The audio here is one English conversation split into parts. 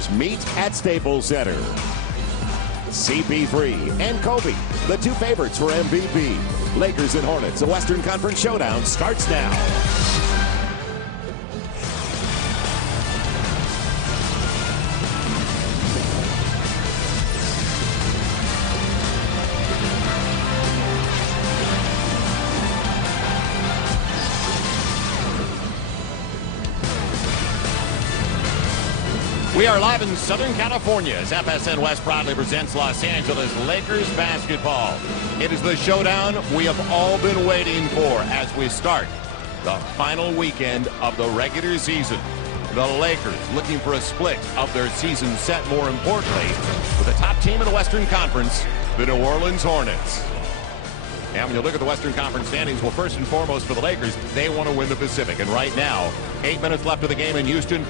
stars meet at Staples Center. CP3 and Kobe, the two favorites for MVP. Lakers and Hornets, a Western Conference showdown starts now. We are live in Southern California as FSN West proudly presents Los Angeles Lakers basketball. It is the showdown we have all been waiting for as we start the final weekend of the regular season. The Lakers looking for a split of their season set, more importantly, with the top team in the Western Conference, the New Orleans Hornets. And when you look at the Western Conference standings, well, first and foremost for the Lakers, they want to win the Pacific. And right now, 8 minutes left of the game in Houston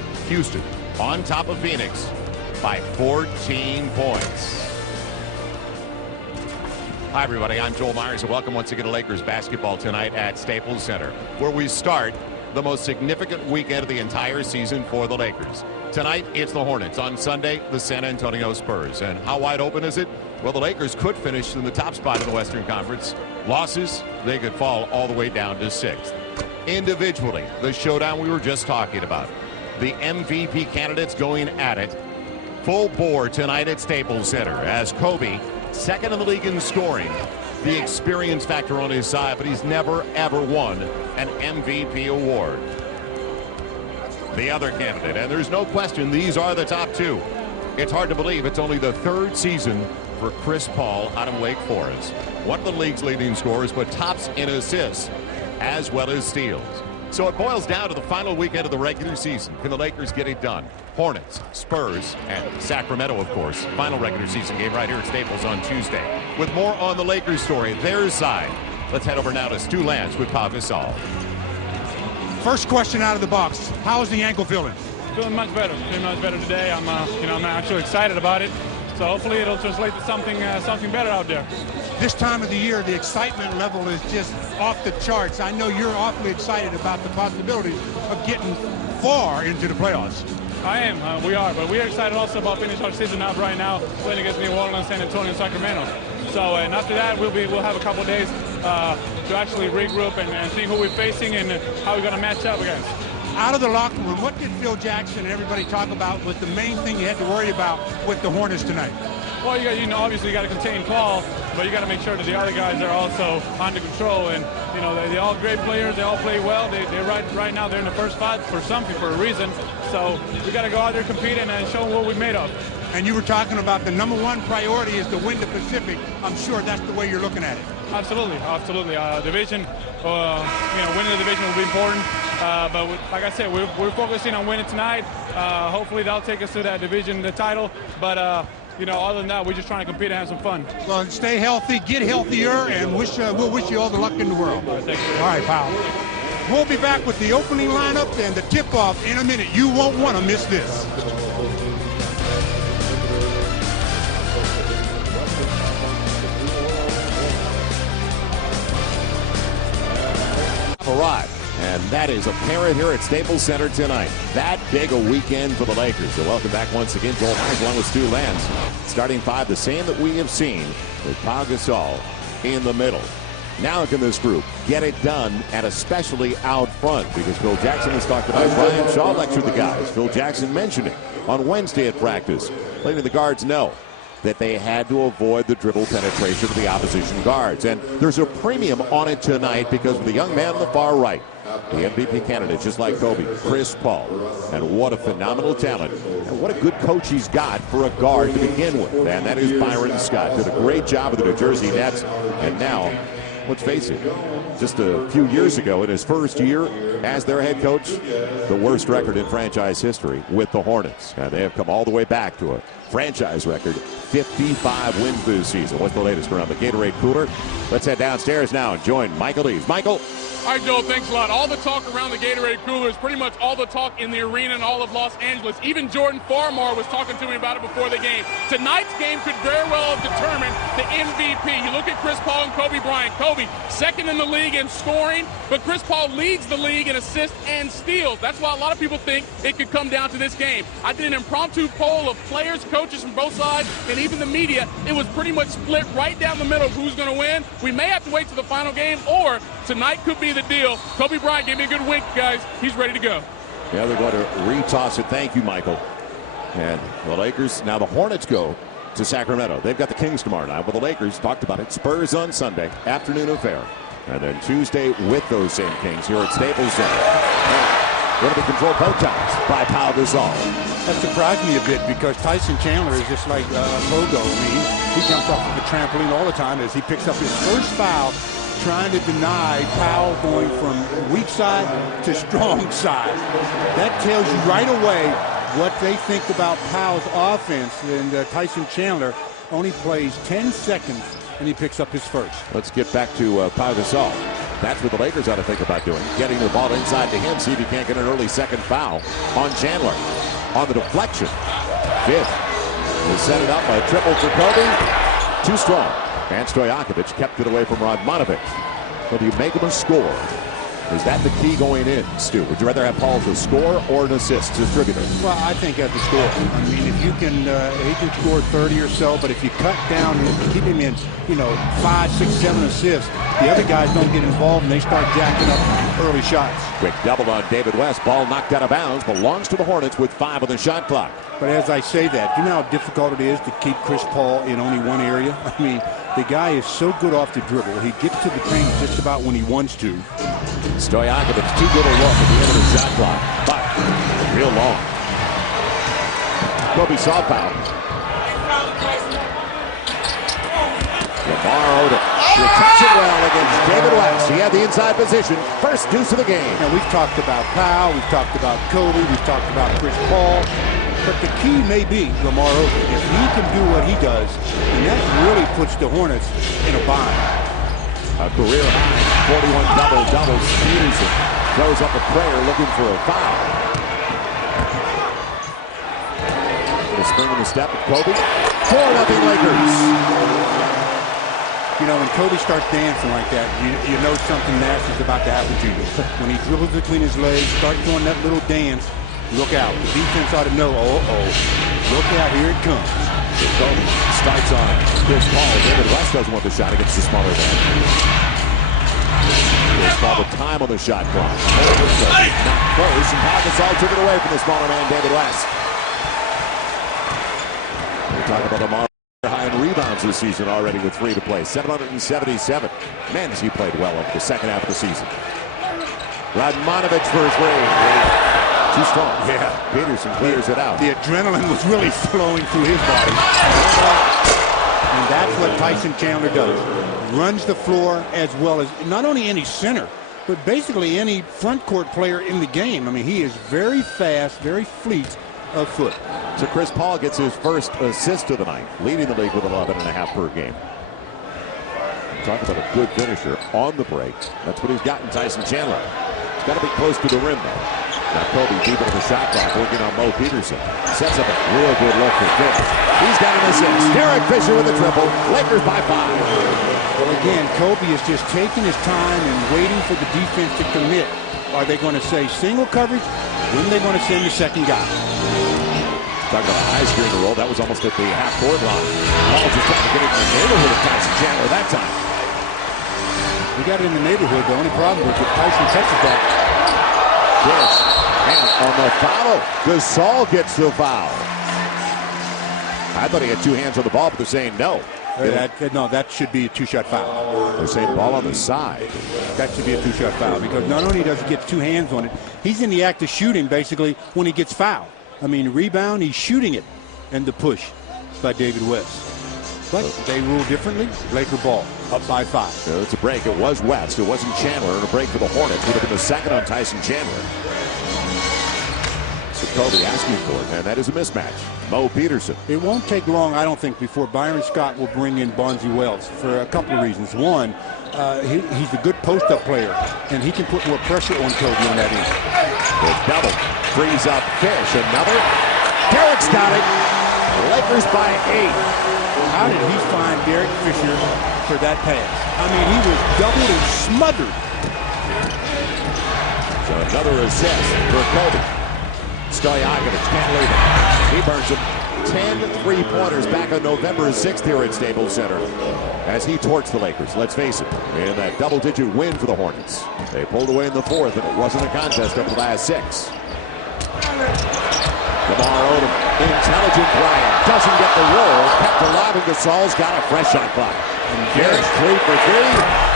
on top of Phoenix by 14 points. Hi, everybody. I'm Joel Myers, and welcome once again to Lakers basketball tonight at Staples Center, where we start the most significant weekend of the entire season for the Lakers. Tonight, it's the Hornets. On Sunday, the San Antonio Spurs. And how wide open is it? Well, the Lakers could finish in the top spot in the Western Conference. Losses, they could fall all the way down to 6th. Individually, the showdown we were just talking about. The MVP candidates going at it. Full bore tonight at Staples Center as Kobe, second in the league in scoring. The experience factor on his side, but he's never, ever won an MVP award. The other candidate, and there's no question these are the top two. It's hard to believe it's only the third season for Chris Paul out of Wake Forest. One of the league's leading scorers, but tops in assists as well as steals. So it boils down to the final weekend of the regular season. Can the Lakers get it done? Hornets, Spurs, and Sacramento, of course. Final regular season game right here at Staples on Tuesday. With more on the Lakers story, their side. Let's head over now to Stu Lance with Pau Gasol. First question out of the box. How is the ankle feeling? Feeling much better. Feeling much better today. I'm actually excited about it. So hopefully it'll translate to something better out there. This time of the year, the excitement level is just off the charts. I know you're awfully excited about the possibilities of getting far into the playoffs. I am. We are. But we are excited also about finishing our season out right now, playing against New Orleans, San Antonio, and Sacramento. So, and after that, we'll have a couple of days to actually regroup and see who we're facing and how we're going to match up against. Out of the locker room, what did Phil Jackson and everybody talk about was the main thing you had to worry about with the Hornets tonight? Well, obviously you got to contain Paul, but you got to make sure that the other guys are also under control. And they're all great players. They all play well. They're right now. They're in the first spot for a reason. So we got to go out there, compete, and show them what we're made of. And you were talking about the number one priority is to win the Pacific. I'm sure that's the way you're looking at it. Absolutely. Division, winning the division will be important. But like I said, we're focusing on winning tonight. Hopefully that'll take us to that division, the title. But other than that, we're just trying to compete and have some fun. Well, stay healthy, get healthier, and we'll wish you all the luck in the world. All right, thank you. All right, pal. We'll be back with the opening lineup and the tip-off in a minute. You won't want to miss this. Arrived, and that is apparent here at Staples Center tonight. That big a weekend for the Lakers. So welcome back once again, Joel Myers along with Stu Lance. Starting five, the same that we have seen with Pau Gasol in the middle. Now can this group get it done, and especially out front, because Phil Jackson has talked about Brian Shaw lectured the guys. Phil Jackson mentioned it on Wednesday at practice, letting the guards know that they had to avoid the dribble penetration of the opposition guards. And there's a premium on it tonight because of the young man on the far right, the MVP candidate, just like Kobe, Chris Paul. And what a phenomenal talent. And what a good coach he's got for a guard to begin with. And that is Byron Scott. Did a great job with the New Jersey Nets. And now, let's face it, just a few years ago in his first year as their head coach, the worst record in franchise history with the Hornets. And they have come all the way back to a franchise record, 55 wins this season. What's the latest around the Gatorade cooler? Let's head downstairs now and join Michael Eaves. Michael. All right, Joe, thanks a lot. All the talk around the Gatorade cooler is pretty much all the talk in the arena and all of Los Angeles. Even Jordan Farmar was talking to me about it before the game. Tonight's game could very well have determined the MVP. You look at Chris Paul and Kobe Bryant. Kobe, second in the league in scoring, but Chris Paul leads the league in assists and steals. That's why a lot of people think it could come down to this game. I did an impromptu poll of players, coaches from both sides, and even the media. It was pretty much split right down the middle of who's going to win. We may have to wait to the final game, or tonight could be the deal. Kobe Bryant gave me a good wink, guys. He's ready to go. Yeah, they're going to retoss it. Thank you, Michael. And the Lakers, now the Hornets go to Sacramento. They've got the Kings tomorrow night. Well, the Lakers talked about it. Spurs on Sunday, afternoon affair. And then Tuesday with those same Kings here at Staples Center. Going to be controlled both times by Pau Gasol. That surprised me a bit because Tyson Chandler is just like Bogo. I mean, he jumps off of the trampoline all the time as he picks up his first foul, trying to deny Powell going from weak side to strong side. That tells you right away what they think about Powell's offense. And Tyson Chandler only plays 10 seconds, and he picks up his first. Let's get back to Pau Gasol. That's what the Lakers ought to think about doing. Getting the ball inside to him, see if he can't get an early second foul on Chandler. On the deflection. Fifth. They set it up. A triple for Kobe. Too strong. And Stojakovic kept it away from Radmanovic. But do you make him a score? Is that the key going in, Stu? Would you rather have Paul as a scorer or an assist distributor? Well, I think as a scorer. I mean, if you can, he can score 30 or so, but if you cut down, keep him in, 5, 6, 7 assists, the other guys don't get involved and they start jacking up early shots. Quick double on David West. Ball knocked out of bounds. Belongs to the Hornets with 5 on the shot clock. But as I say that, you know how difficult it is to keep Chris Paul in only one area? I mean, the guy is so good off the dribble. He gets to the paint just about when he wants to. Stojakovic, too good a look at the end of the shot clock. But real long. Kobe saw foul. Lamar Odom. You touch it well against David West. He had the inside position. First deuce of the game. Now, we've talked about Powell. We've talked about Kobe. We've talked about Chris Paul. But the key may be Lamar Odom. If he can do what he does, then that really puts the Hornets in a bind. A career high 41 double-doubles. Peterson throws up a prayer looking for a foul. The spring in the step of Kobe. 4-0 Lakers. When Kobe starts dancing like that, you know something nasty is about to happen to you. When he dribbles between his legs, starts doing that little dance, look out. The defense ought to know, look out, here it comes. Kobe starts on Chris Paul. David West doesn't want the shot against the smaller man. Chris Paul, the time on the shot clock. Not close, and Pau Gasol took it away from the smaller man, David West. We talk about Lamar high in rebounds this season already with 3 to play. 777. Man, has he played well over the second half of the season. Radmanovic for his range. Too strong. Yeah. Peterson clears it out. The adrenaline was really flowing through his body. And that's what Tyson Chandler does. Runs the floor as well as not only any center, but basically any front court player in the game. I mean, he is very fast, very fleet of foot. So Chris Paul gets his first assist of the night, leading the league with 11.5 per game. Talk about a good finisher on the break. That's what he's got in Tyson Chandler. He's got to be close to the rim, though. Now Kobe deep into the shot clock, working on Mo Peterson. Sets up a real good look for Fish. He's got an assist. Derek Fisher with a triple. Lakers by 5. Well, again, Kobe is just taking his time and waiting for the defense to commit. Are they going to say single coverage? When are they going to send the second guy? Talking about a high screen to roll. That was almost at the half-court line. Paul just trying to get it in the neighborhood of Tyson Chandler that time. He got it in the neighborhood. The only problem was that Tyson catches that. Yes. And on the foul, Gasol gets the foul. I thought he had 2 hands on the ball, but they're saying no. No, that should be a 2-shot foul. They're saying ball on the side. That should be a 2-shot foul because not only does he get 2 hands on it, he's in the act of shooting basically when he gets fouled. I mean, rebound, he's shooting it. And the push by David West. But they rule differently. Laker ball, up by 5. Yeah, it's a break. It was West. It wasn't Chandler. And a break for the Hornets. Would have been the second on Tyson Chandler. So Kobe asking for it, and that is a mismatch. Mo Peterson. It won't take long, I don't think, before Byron Scott will bring in Bonzi Wells for a couple of reasons. One, he's a good post-up player, and he can put more pressure on Kobe on that end. The double frees up Fish. Another. Derek's got it. Lakers by 8. How did he find Derek Fisher for that pass? I mean, he was doubled and smothered. So another assist for Kobe. Stojakovic can't leave it. He burns him. 10 3-pointers back on November 6th here at Staples Center as he torched the Lakers. Let's face it, in that double-digit win for the Hornets. They pulled away in the fourth, and it wasn't a contest over the last 6. Lamar Odom, intelligent Bryant, doesn't get the roll, kept alive, and Gasol's got a fresh shot clock. And Garrett's 3 for 3.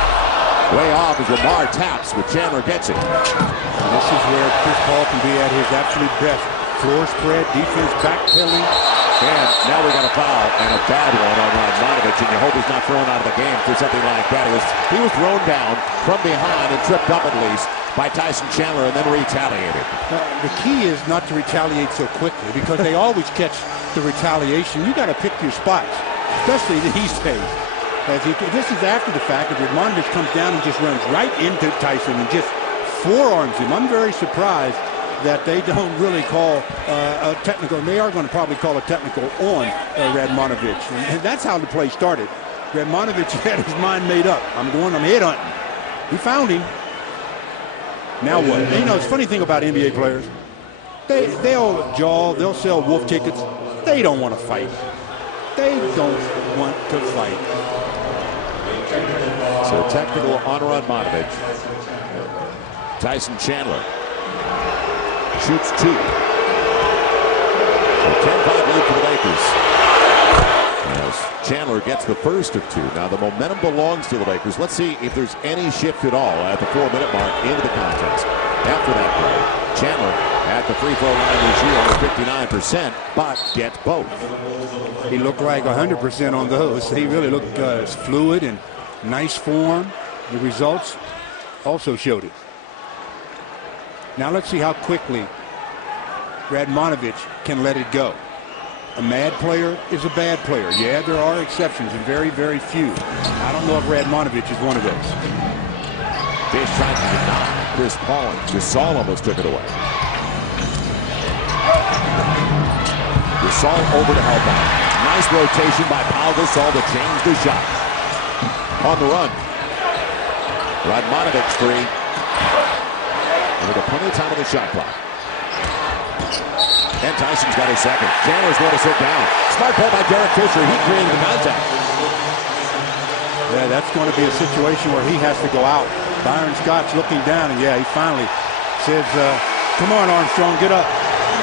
Way off as Lamar taps, but Chandler gets it. And this is where Chris Paul can be at his absolute best. Floor spread, defense backpedaling. And now we got a foul, and a bad one on Radmanovic, and you hope he's not thrown out of the game for something like that. He was thrown down from behind and tripped up at least by Tyson Chandler and then retaliated. The key is not to retaliate so quickly because they always catch the retaliation. You got to pick your spots, especially these days. This is after the fact that Radmanovic comes down and just runs right into Tyson and just forearms him. I'm very surprised that they don't really call a technical. They are going to probably call a technical on Radmanovic. And that's how the play started. Radmanovic had his mind made up. I'm headhunting. He found him. Now what? You know, it's a funny thing about NBA players. They'll jaw, they'll sell wolf tickets. They don't want to fight. They don't want to fight. So technical on Radmanovic. Tyson Chandler shoots 2. So 10-5 lead for the Lakers. As Chandler gets the first of 2. Now the momentum belongs to the Lakers. Let's see if there's any shift at all at the 4-minute mark into the contest. After that play, Chandler at the free throw line this year over 59%, but gets both. He looked like 100% on those. He really looked fluid and nice form. The results also showed it. Now let's see how quickly Radmanovic can let it go. A mad player is a bad player. Yeah, there are exceptions and very, very few. I don't know if Radmanovic is one of those. Fish trying to deny Chris Paul, and Gasol almost took it away. Gasol over to help out. Nice rotation by Pau Gasol to change the shot. On the run. Radmanovic free. And we got plenty of time on the shot clock. And Tyson's got his second. Chandler's going to sit down. Smart ball by Derek Fisher. He created the contact. Yeah, that's going to be a situation where he has to go out. Byron Scott's looking down, and yeah, he finally says, come on, Armstrong, get up.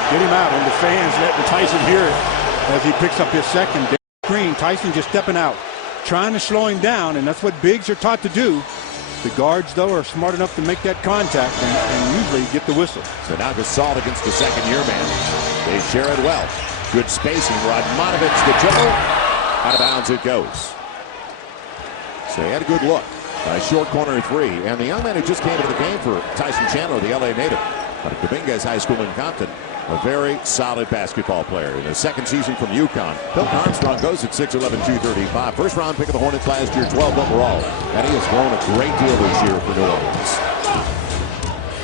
Get him out. And the fans letting Tyson hear it as he picks up his second. Green, Tyson just stepping out, trying to slow him down, and that's what bigs are taught to do. The guards, though, are smart enough to make that contact and usually get the whistle. So now Gasol against the second-year man. They share it well. Good spacing. Radmanovic the triple. Out of bounds it goes. So he had a good look. A short corner 3. And the young man who just came into the game for Tyson Chandler, the LA native, out of Dominguez High School in Compton. A very solid basketball player. In his second season from UConn, Hilton Armstrong goes at 6'11", 235. First round pick of the Hornets last year, 12th overall. And he has grown a great deal this year for New Orleans.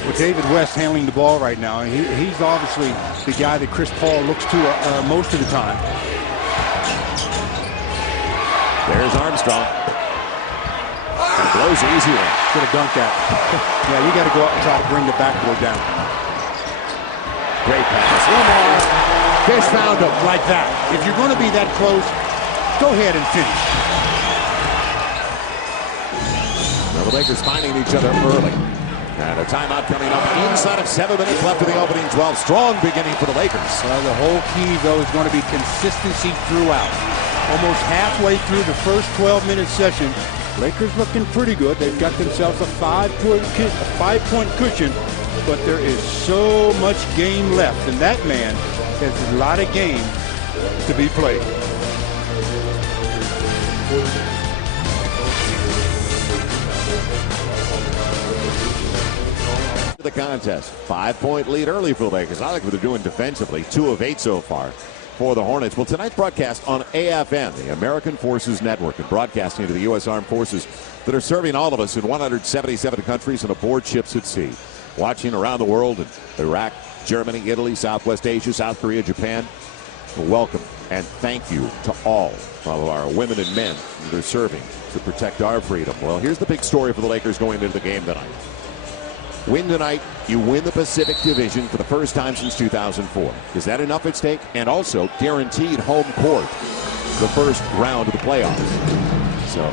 With David West handling the ball right now, he's obviously the guy that Chris Paul looks to most of the time. There's Armstrong. And blows the easy one. Should have dunked that. Yeah, you got to go up and try to bring the backboard down. Great pass. Lamar. Fish found him. Like that. If you're going to be that close, go ahead and finish. Now the Lakers finding each other early. And a timeout coming up inside of 7 minutes left of the opening 12. Strong beginning for the Lakers. The whole key, though, is going to be consistency throughout. Almost halfway through the first 12-minute session, Lakers looking pretty good. They've got themselves a five-point cushion, but there is so much game left, and that man has a lot of game to be played. The contest. 5-point lead early for the Lakers. I like what they're doing defensively. 2 of 8 so far for the Hornets. Well, tonight's broadcast on AFN, the American Forces Network, and broadcasting to the U.S. Armed Forces that are serving all of us in 177 countries and aboard ships at sea. Watching around the world in Iraq, Germany, Italy, Southwest Asia, South Korea, Japan. Welcome and thank you to all of our women and men that are serving to protect our freedom. Well, here's the big story for the Lakers going into the game tonight. Win tonight, you win the Pacific Division for the first time since 2004. Is that enough at stake? And also guaranteed home court the first round of the playoffs. So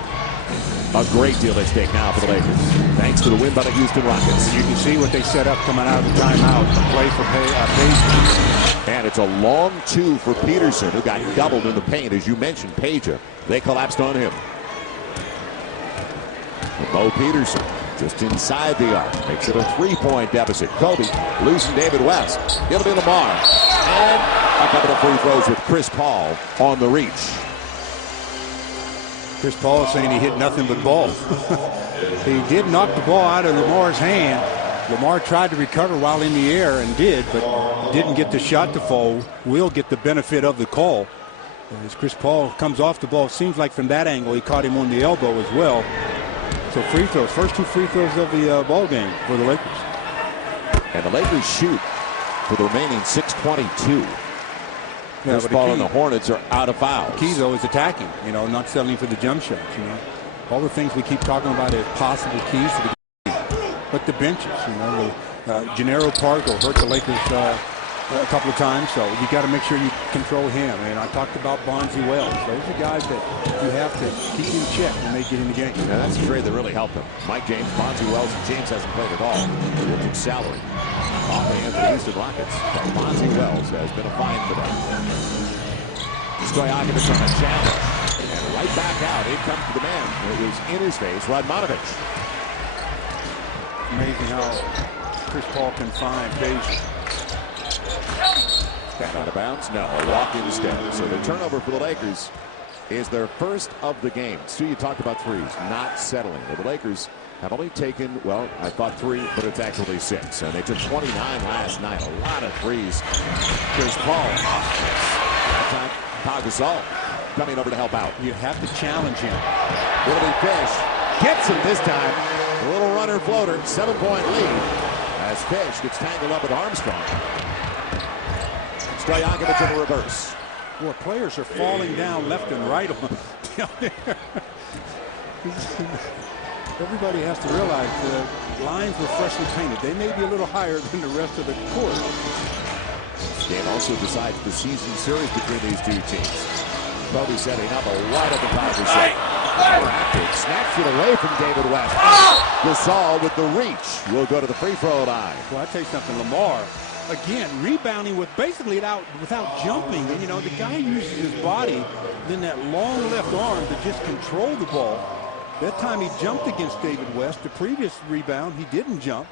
a great deal at stake now for the Lakers, thanks to the win by the Houston Rockets. You can see what they set up coming out of the timeout. The play for Page. And it's a long 2 for Peterson, who got doubled in the paint. As you mentioned, Peja, they collapsed on him. Mo Peterson just inside the arc, makes it a 3-point deficit. Kobe losing David West. It'll be Lamar. And a couple of free throws with Chris Paul on the reach. Chris Paul saying he hit nothing but balls. He did knock the ball out of Lamar's hand. Lamar tried to recover while in the air and did, but didn't get the shot to fall. Will get the benefit of the call. As Chris Paul comes off the ball, it seems like from that angle he caught him on the elbow as well. So free throws, first 2 free throws of the ball game for the Lakers. And the Lakers shoot for the remaining 6:22. Chris Paul and the Hornets are out of fouls. The key, though, is attacking, not settling for the jump shots, All the things we keep talking about as possible keys to the game. But the benches, Gennaro Pargo hurt the Lakers a couple of times, so you got to make sure you control him. And I talked about Bonzi Wells. Those are guys that you have to keep in check when they get in the game. Now, that's a trade that really helped him. Mike James, Bonzi Wells, and James hasn't played at all. With salary off the hands of the Houston Rockets. But Bonzi Wells has been a find for them. Stojakovic on a challenge. And right back out. In comes the man. It was in his face, Radmanovic. Amazing how Chris Paul can find Page. That out of bounds? No, a walk instead. So the turnover for the Lakers is their first of the game. Stu, you talked about threes, not settling. Well, the Lakers have only taken, well, I thought 3, but it's actually 6. And they took 29 last night. A lot of threes. Chris Paul. That time, Pau Gasol coming over to help out. You have to challenge him. Willie Fish gets him this time. A little runner floater, 7-point lead. As Fish gets tangled up with Armstrong. Stojakovic in the reverse. Boy, players are falling down left and right down there. Everybody has to realize the lines were freshly painted. They may be a little higher than the rest of the court. This game also decides the season series between these two teams. Kobe setting up a wide open power shot. Snatched it away from David West. Gasol with the reach will go to the free throw line. Well, I tell you something, Lamar, again, rebounding with basically without jumping. And, the guy uses his body, then that long left arm to just control the ball. That time he jumped against David West. The previous rebound, he didn't jump.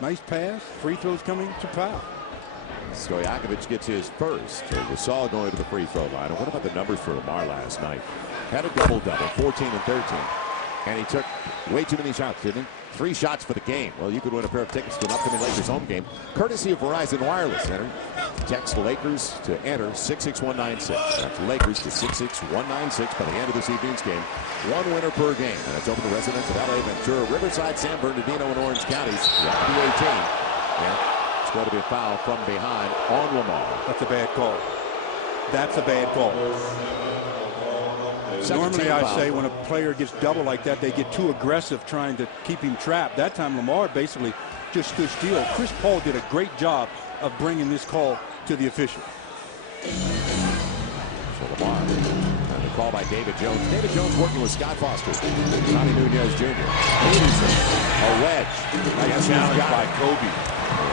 Nice pass. Free throws coming to Pau. Stojakovic gets his first. Gasol going to the free throw line. And what about the numbers for Lamar last night? Had a double-double, 14 and 13. And he took way too many shots, didn't he? 3 shots for the game. Well, you could win a pair of tickets to an upcoming Lakers home game, courtesy of Verizon Wireless Center. Text Lakers to enter 66196. That's Lakers to 66196 by the end of this evening's game. 1 winner per game. And it's open to residents of LA, Ventura, Riverside, San Bernardino, and Orange counties. Round the 18. Yeah, it's going to be a foul from behind on Lamar. That's a bad call. That's a bad call. Normally I say when a player gets double like that, they get too aggressive trying to keep him trapped. That time Lamar basically just stood still. Chris Paul did a great job of bringing this call to the official. So Lamar, and the call by David Jones. David Jones working with Scott Foster. Johnny Nunez Jr. Peterson, a wedge. Nice challenge by Kobe.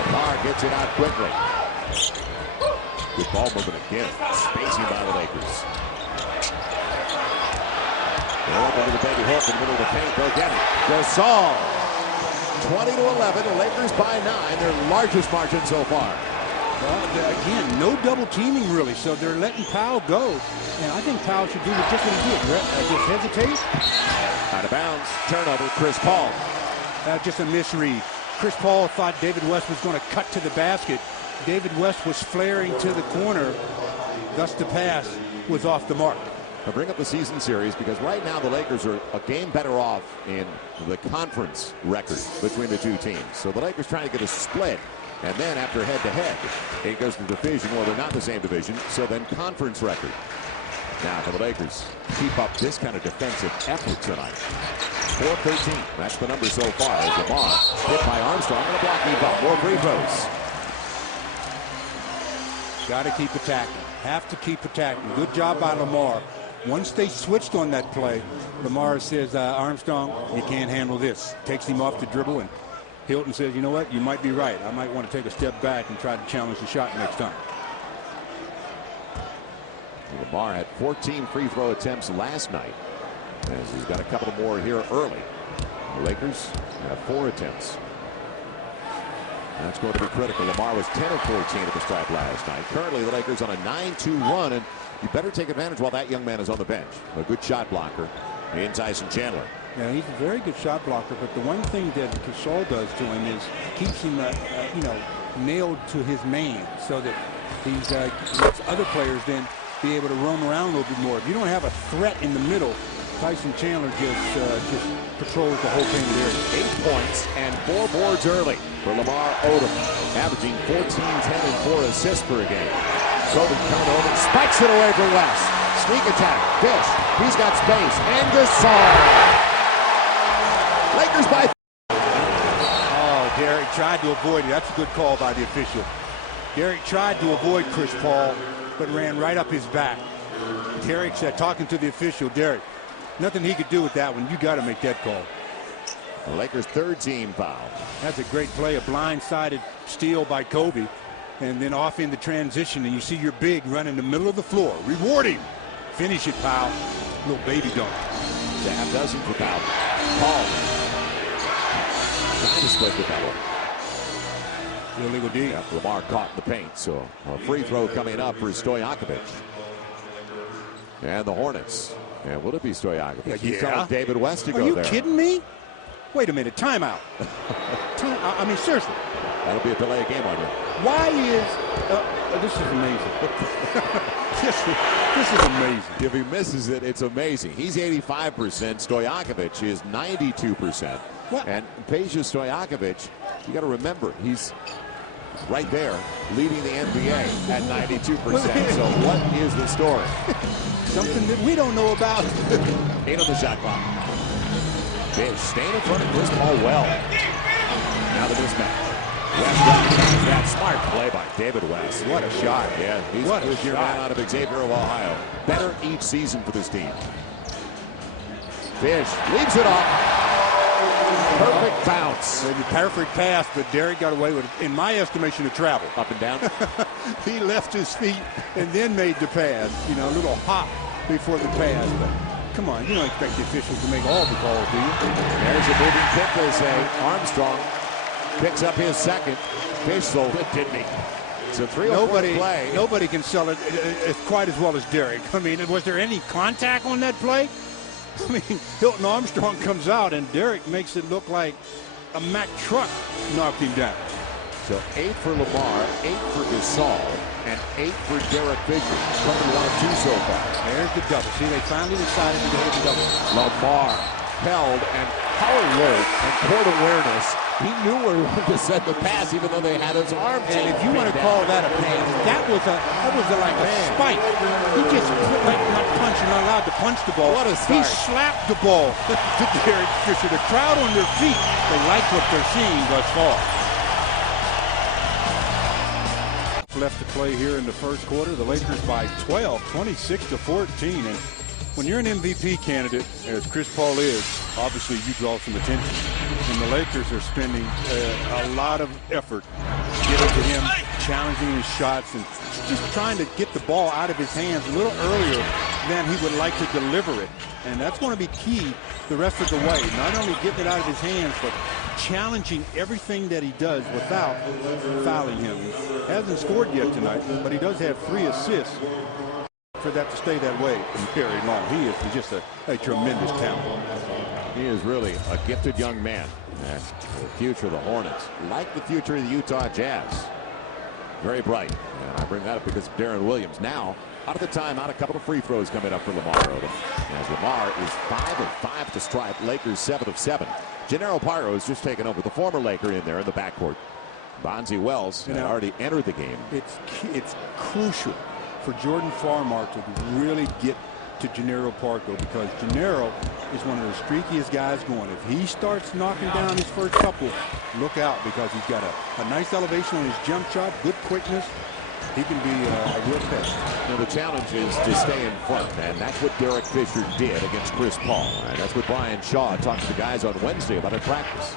Lamar gets it out quickly. Good ball movement again. Spacing by the Lakers. They're up under the baby hook in the middle of the paint. They'll get it. Gasol. 20-11. The Lakers by 9. Their largest margin so far. Well, again, no double teaming really, so they're letting Pau go. And I think Pau should do just what he did. Just hesitate. Out of bounds. Turnover. Chris Paul. Just a misread. Chris Paul thought David West was going to cut to the basket. David West was flaring to the corner. Thus the pass was off the mark. I'll bring up the season series because right now the Lakers are a game better off in the conference record between the two teams. So the Lakers trying to get a split. And then after head-to-head, it goes to division. Well, they're not in the same division. So then conference record. Now for the Lakers, keep up this kind of defensive effort tonight. 4-13. That's the number so far. As Lamar hit by Armstrong and a blocking foul. More free throws. Got to keep attacking. Have to keep attacking. Good job by Lamar. Once they switched on that play, Lamar says, Armstrong, you can't handle this. Takes him off the dribble, and Hilton says, you know what, you might be right. I might want to take a step back and try to challenge the shot next time. Lamar had 14 free throw attempts last night, as he's got a couple more here early. The Lakers have 4 attempts. That's going to be critical. Lamar was 10 of 14 at the stripe last night. Currently, the Lakers on a 9-2 run, and you better take advantage while that young man is on the bench. A good shot blocker in Tyson Chandler. Yeah, he's a very good shot blocker, but the one thing that Gasol does to him is keeps him, nailed to his man, so that he's lets other players then be able to roam around a little bit more. If you don't have a threat in the middle, Tyson Chandler just patrols the whole painted area. 8 points and 4 boards early for Lamar Odom, averaging 14, 10, and 4 assists per game. Kobe coming over, spikes it away for West. Sneak attack, Fish, he's got space, and Gasol. Lakers by. Oh, Derek tried to avoid it. That's a good call by the official. Derek tried to avoid Chris Paul, but ran right up his back. Derek said, talking to the official, Derek, nothing he could do with that one. You got to make that call. The Lakers' 3rd team foul. That's a great play, a blindside steal by Kobe, and then off into transition, and you see your big run in the middle of the floor. Reward him. Finish it, pal. Little baby dunk. It's a half dozen for Powell. Paul trying to split the double. Illegal D. Yeah, Lamar caught in the paint, so a free throw coming up for Stojakovic. And the Hornets. And will it be Stojakovic? Yeah. He's telling David West to go there. Are you kidding me? Wait a minute. Timeout. I mean, seriously. That'll be a delay of game on you. Why is this is amazing. this is amazing. If he misses it, it's amazing. He's 85%. Stojakovic is 92%. What? And Peja Stojakovic, you got to remember, he's right there leading the NBA at 92%. So what is the story? Something that we don't know about. 8 on the shot clock. Fish staying in front of Chris Paul well. Now the mismatch. West recognized that smart play by David West. What a shot. Yeah, he's what a your man out of Xavier of Ohio. Better each season for this team. Fish leaves it off. Perfect bounce. Perfect pass, but Derek got away with, in my estimation, a travel. Up and down. He left his feet and then made the pass. You know, a little hop before the pass. But come on, you don't expect the officials to make all the calls, do you? There's a moving pick, they say. Armstrong picks up his second. Fish sold it, didn't he? It's a 3-4 play. Nobody can sell it quite as well as Derek. I mean, was there any contact on that play? I mean, Hilton Armstrong comes out, and Derek makes it look like a Mack truck knocked him down. So 8 for Lamar, 8 for Gasol, and 8 for Derek Fisher. Probably 1 of 2 so far. There's the double. See, they finally decided to hit the double. Lamar held, and power alert and court awareness. He knew where he wanted to send the pass, even though they had his arm. And if you want to call that a pass, that was like a spike. He just like not punching, not allowed to punch the ball. What a start. He slapped the ball to Derek Fisher. The crowd on their feet, they like what they're seeing thus far. Left to play here in the first quarter. The Lakers by 12, 26-14. And when you're an MVP candidate, as Chris Paul is, obviously you draw some attention. And the Lakers are spending a lot of effort getting to him, challenging his shots, and just trying to get the ball out of his hands a little earlier than he would like to deliver it. And that's going to be key the rest of the way. Not only getting it out of his hands, but challenging everything that he does without fouling him. He hasn't scored yet tonight, but he does have 3 assists. For that to stay that way very long. He is just a tremendous talent. He is really a gifted young man. And the future of the Hornets, like the future of the Utah Jazz, very bright. And I bring that up because of Darren Williams. Now, out of the timeout, a couple of free throws coming up for Lamar Odom. As Lamar is 5 of 5 to strike. Lakers 7 of 7. Gennaro Pargo has just taken over, the former Laker in there in the backcourt. Bonzi Wells had already entered the game. It's crucial for Jordan Farmar to really get to Gennaro Pargo, because Gennaro is one of the streakiest guys going. If he starts knocking down his first couple, look out, because he's got a nice elevation on his jump shot, good quickness. He can be a real pest. Now the challenge is to stay in front, and that's what Derek Fisher did against Chris Paul. And that's what Brian Shaw talked to the guys on Wednesday about in practice.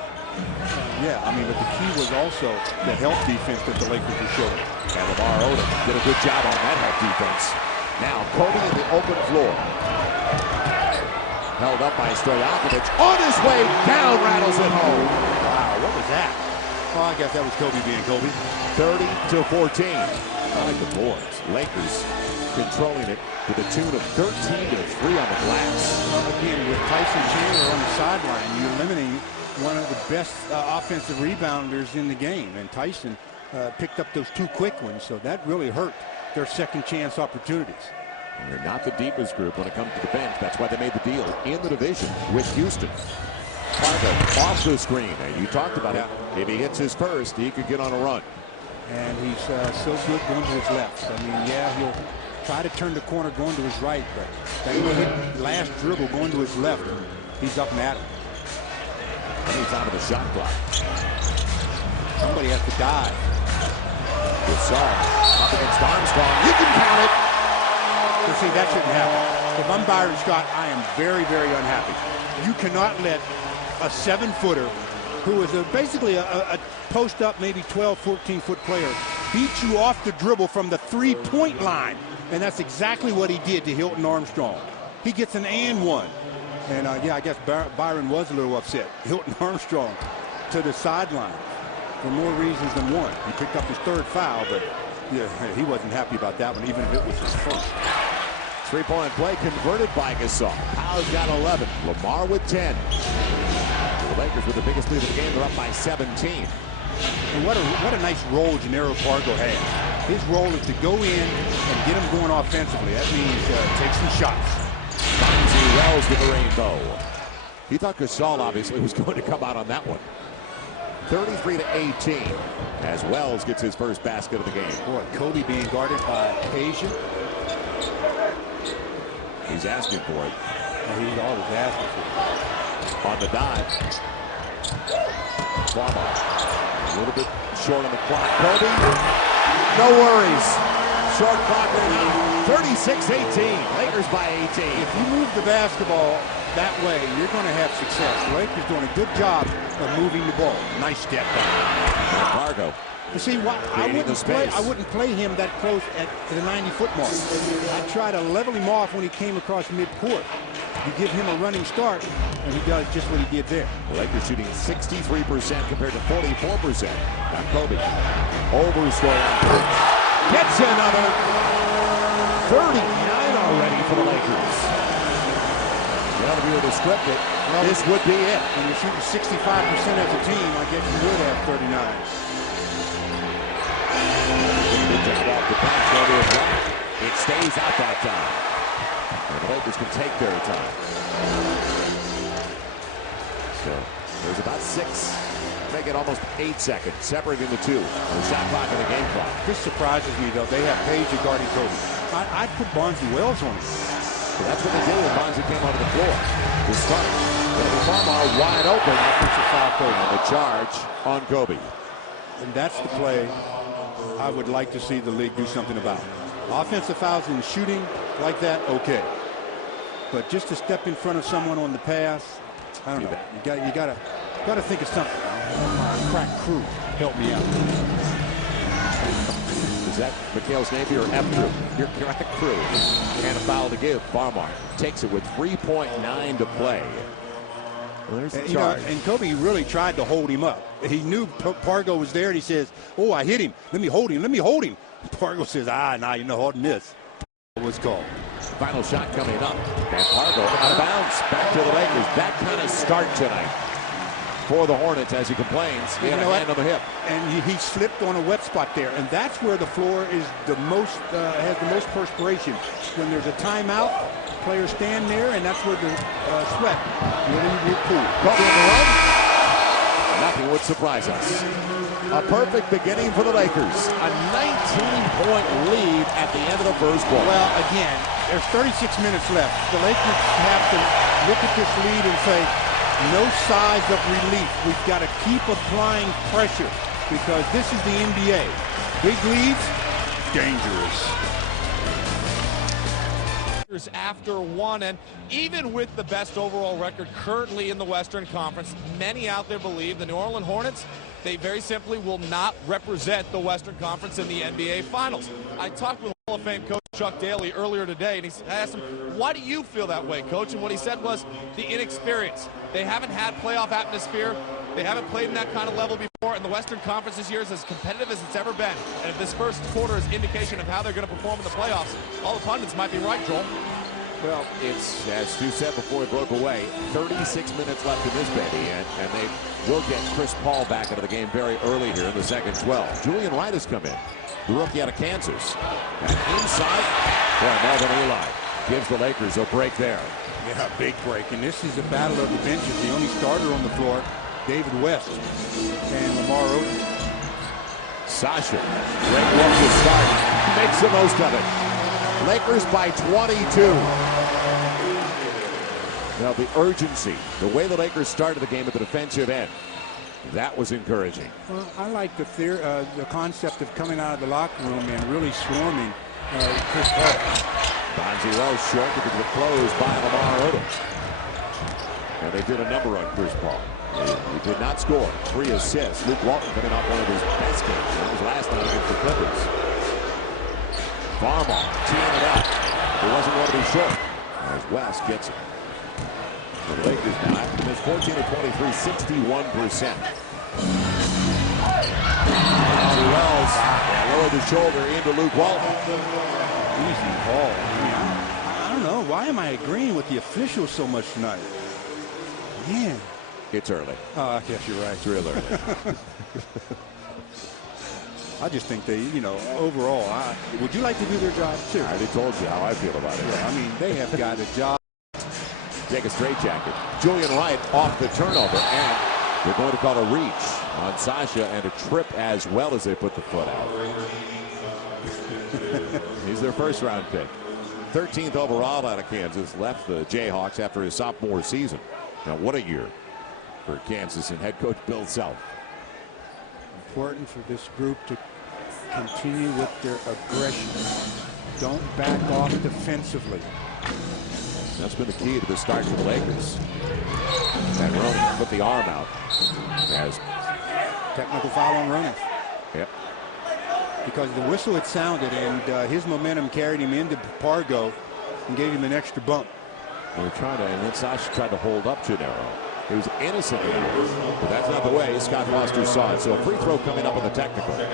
Yeah, I mean, but the key was also the help defense that the Lakers were showing. And Lamar Odom did a good job on that help defense. Now Kobe in the open floor. Held up by Stojakovic. On his way down, rattles it home. Wow, what was that? Oh, I guess that was Kobe being Kobe. 30-14. I like the boards. Lakers controlling it to the tune of 13-3 on the glass. Again, with Tyson Chandler on the sideline, you eliminate one of the best offensive rebounders in the game. And Tyson picked up those 2 quick ones, so that really hurt their second chance opportunities. And they're not the deepest group when it comes to the bench. That's why they made the deal in the division with Houston. Pargo off the screen. And you talked about it. If he hits his first, he could get on a run. And he's so good going to his left. I mean, yeah, he'll try to turn the corner going to his right, but that last dribble going to his left, he's up and at it. And he's out of the shot clock. Somebody has to dive. Gasol up against Armstrong. You can count it. You see, that shouldn't happen. If I'm Byron Scott, I am very, very unhappy. You cannot let a 7-footer who is basically a post-up, maybe 12, 14-foot player, beat you off the dribble from the 3-point line. And that's exactly what he did to Hilton Armstrong. He gets an and one. And, yeah, I guess Byron was a little upset. Hilton Armstrong to the sideline for more reasons than one. He picked up his 3rd foul, but yeah, he wasn't happy about that one, even if it was his first. 3-point play converted by Gasol. Powell's got 11. Lamar with 10. The Lakers with the biggest lead of the game. They're up by 17. And what a nice role Gennaro Pargo has. His role is to go in and get him going offensively. That means take some shots. Bonzi Wells with the rainbow. He thought Gasol obviously was going to come out on that one. 33-18 as Wells gets his first basket of the game. Boy, Kobe being guarded by Asia. He's asking for it. And he's always asking for it. On the dive. Farmar. A little bit short on the clock. Kobe. No worries. Short clock right now. 36-18. Lakers by 18. If you move the basketball that way, you're going to have success. The Lakers doing a good job of moving the ball. Nice step back. Pargo. You see, I wouldn't play him that close at the 90-foot mark. I'd try to level him off when he came across midcourt. You give him a running start, and he does just what he did there. The Lakers shooting 63% compared to 44%. Now Kobe over Stojakovic. Gets another. 39 already for the Lakers. Well, if you were to script it, this would be it. When you're shooting 65% as a team, I guess you would have 39. Good job off the bench. Go to his right. It stays out that time. And the Lakers can take their time. So there's about 6, make it almost 8 seconds separating the two. The shot clock and the game clock. This surprises me, though. They have Page guarding Kobe. I'd put Bonzi Wells on him. So that's what they did when Bonzi came onto the floor to start. Farmar wide open. Offensive foul Kobe. And the charge on Kobe. And that's the play I would like to see the league do something about. Offensive fouls in shooting like that, okay. But just to step in front of someone on the pass, I don't know. You gotta think of something. Crack crew, help me out. Is that Mikhail's name or F crew? Your crack crew. And a foul to give. Farmar takes it with 3.9 to play. Well, there's the charge. And Kobe really tried to hold him up. He knew Pargo was there, and he says, "Oh, I hit him. Let me hold him. Let me hold him." Pargo says, "Nah, you're not holding this." What's called. Final shot coming up. And Pargo out of bounds. Back to the Lakers. That kind of start tonight. for the Hornets as he complains. He had a hand on the hip. And he slipped on a wet spot there. And that's where the floor is the most, has the most perspiration. When there's a timeout, players stand there, and that's where the sweat really will pool. Kobe on the run. Nothing would surprise us. A perfect beginning for the Lakers. A 19-point lead at the end of the first quarter. Well, again, there's 36 minutes left. The Lakers have to look at this lead and say, no sighs of relief. We've got to keep applying pressure because this is the NBA. Big leads, dangerous. After one, and even with the best overall record currently in the Western Conference, many out there believe the New Orleans Hornets, they very simply will not represent the Western Conference in the NBA Finals. I talked with Hall of Fame coach Chuck Daly earlier today, and I asked him, why do you feel that way, coach? And what he said was the inexperience. They haven't had playoff atmosphere. They haven't played in that kind of level before, and the Western Conference this year is as competitive as it's ever been. And if this first quarter is indication of how they're going to perform in the playoffs, all the pundits might be right, Joel. Well, it's, as Stu said before he broke away, 36 minutes left in this baby, and they will get Chris Paul back into the game very early here in the second 12. Julian Wright has come in, the rookie out of Kansas. And inside, boy, Melvin Eli gives the Lakers a break there. Yeah, big break. And this is a battle of the benches. The only starter on the floor, David West and Lamar Odom. Sasha, great look to start, makes the most of it. Lakers by 22. Now the urgency, the way the Lakers started the game at the defensive end, that was encouraging. Well, I like the concept of coming out of the locker room and really swarming Chris Paul. Bonzi Wells short because of the close by Lamar Odom. And they did a number on Chris Paul. He did not score. 3 assists. Luke Walton coming off one of his best games. That was last night against the Clippers. Farmar teeing it up. He wasn't going to be short. As West gets it. The Lakers now after this 14 of 23, 61%. Bonzi Wells lowered the shoulder into Luke Walton. Easy call. I don't know. Why am I agreeing with the officials so much tonight? Man. It's early. Oh, I guess you're right. It's real early. I just think they, overall, would you like to do their job too? I already told you how I feel about it. Yeah, I mean, they have got a job. Take a straitjacket. Julian Wright off the turnover, and they're going to call a reach on Sasha and a trip as well as they put the foot out. He's their first round pick. 13th overall out of Kansas, left the Jayhawks after his sophomore season. Now, what a year for Kansas and head coach Bill Self. Important for this group to continue with their aggression. Don't back off defensively. That's been the key to the start for the Lakers. And Roney put the arm out. As technical foul on Roney. Yep. Because the whistle had sounded, and his momentum carried him into Pargo and gave him an extra bump. They're trying to, and then Sasha tried to hold up Gennaro. He was innocent in it, but that's not the way Scott Foster saw it. So a free throw coming up on the technical. The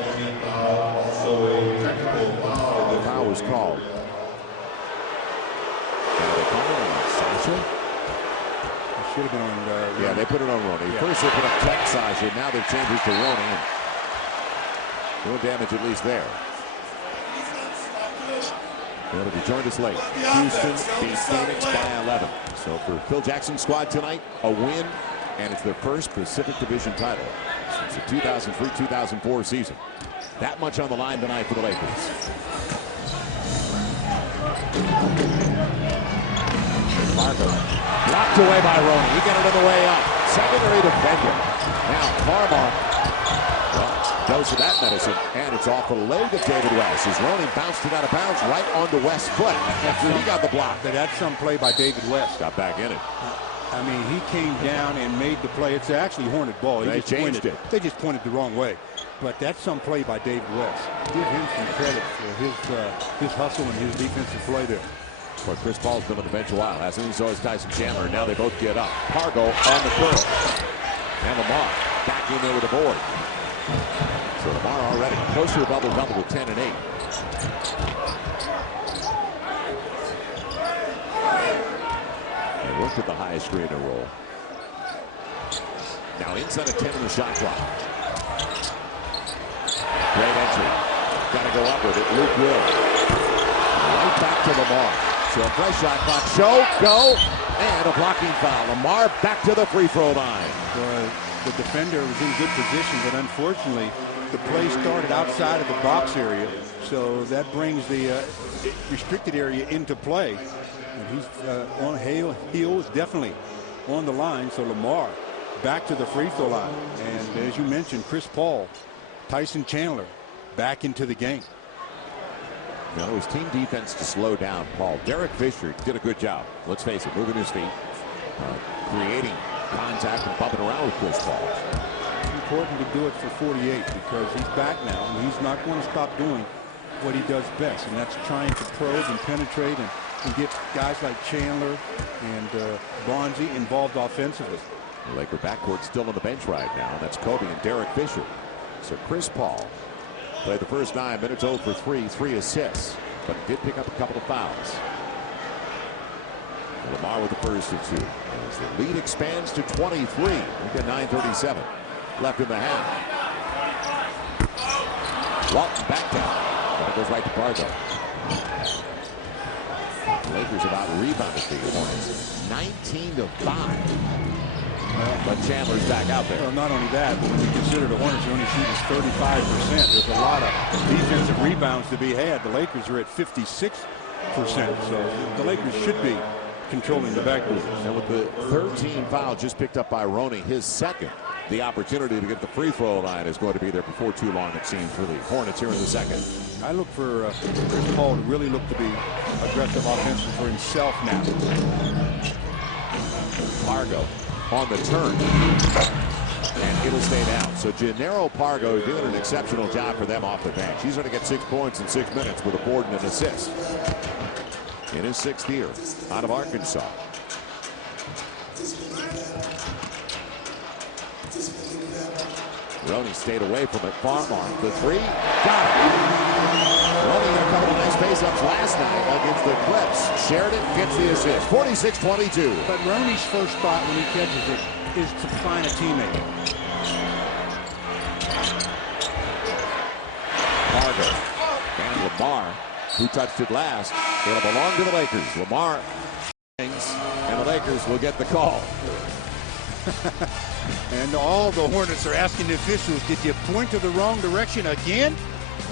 foul was called. And they called it on Sasha? It should have been on yeah, they put it on Roney. Yeah. First they put up Tech Sasha, now they've changed it to Roney. No damage at least there. Well, if you joined us late, Houston beats Phoenix by 11. So for Phil Jackson's squad tonight, a win, and it's their first Pacific Division title since the 2003-2004 season. That much on the line tonight for the Lakers. Marco blocked away by Roney. He got it on the way up. Secondary defender. Now Farmar goes to that medicine, and it's off the leg of David West as Roney bounced it out of bounds right onto West's foot after he got the block. But that's some play by David West. Got back in it. I mean, he came down and made the play. It's actually Hornet ball. They changed it. They just pointed the wrong way. But that's some play by David West. Give him some credit for his hustle and his defensive play there. But Chris Paul's been on the bench a while, hasn't he? So is Tyson Chandler. Now they both get up. Pargo on the curl. And Lamar back in there with the board. So Lamar already close to a double-double with 10 and 8. They worked at the highest screen and roll. Now inside of 10 in the shot clock. Great entry. Got to go up with it. Luke will. Right back to Lamar. So a fresh shot clock. Show, go, and a blocking foul. Lamar back to the free throw line. Well, the defender was in good position, but unfortunately, the play started outside of the box area, so that brings the restricted area into play. And he's on heels, definitely on the line. So Lamar back to the free throw line, and as you mentioned, Chris Paul, Tyson Chandler back into the game. Now it was team defense to slow down Paul. Derek Fisher did a good job. Let's face it, moving his feet, creating contact and bumping around with Chris Paul. It's important to do it for 48 because he's back now, and he's not going to stop doing what he does best, and that's trying to probe and penetrate and get guys like Chandler and Bonzi involved offensively. The Laker backcourt still on the bench right now, and that's Kobe and Derek Fisher. So Chris Paul played the first 9 minutes, 0 for 3, 3 assists, but did pick up a couple of fouls. Lamar with the first of 2. As the lead expands to 23. We've got 9:37 left in the half. Walton back down. And it goes right to Pargo. The Lakers about rebounded the Hornets. 19-5. But Chandler's back out there. Well, not only that, but when you consider the Hornets are only shooting 35%, there's a lot of defensive rebounds to be had. The Lakers are at 56%, so the Lakers should be controlling the backboard. And with the 13 foul just picked up by Roney, his second, the opportunity to get the free throw line is going to be there before too long, it seems, for the Hornets here in the second. I look for Chris Paul to really look to be aggressive offensively for himself now. Pargo on the turn, and it'll stay down. So Gennaro Pargo doing an exceptional job for them off the bench. He's going to get 6 points in 6 minutes with a board and an assist in his 6th year out of Arkansas. Roney stayed away from it. Farmar, the 3, got it. Roney had a couple of nice face-ups last night against the Clips. Shared it, gets the assist. 46-22. But Roney's first thought when he catches it is to find a teammate. Pargo and Lamar, who touched it last. It'll belong to the Lakers. Lamar and the Lakers will get the call. And all the Hornets are asking the officials, did you point to the wrong direction again?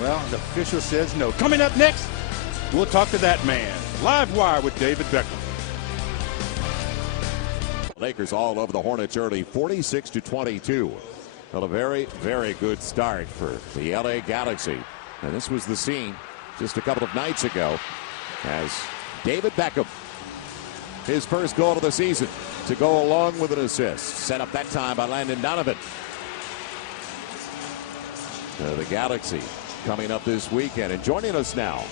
Well, the official says no. Coming up next, we'll talk to that man. Live wire with David Beckham. Lakers all over the Hornets early, 46-22. Well, a very, very good start for the LA Galaxy. And this was the scene just a couple of nights ago as David Beckham, his first goal of the season, to go along with an assist. Set up that time by Landon Donovan. The Galaxy coming up this weekend. And joining us now,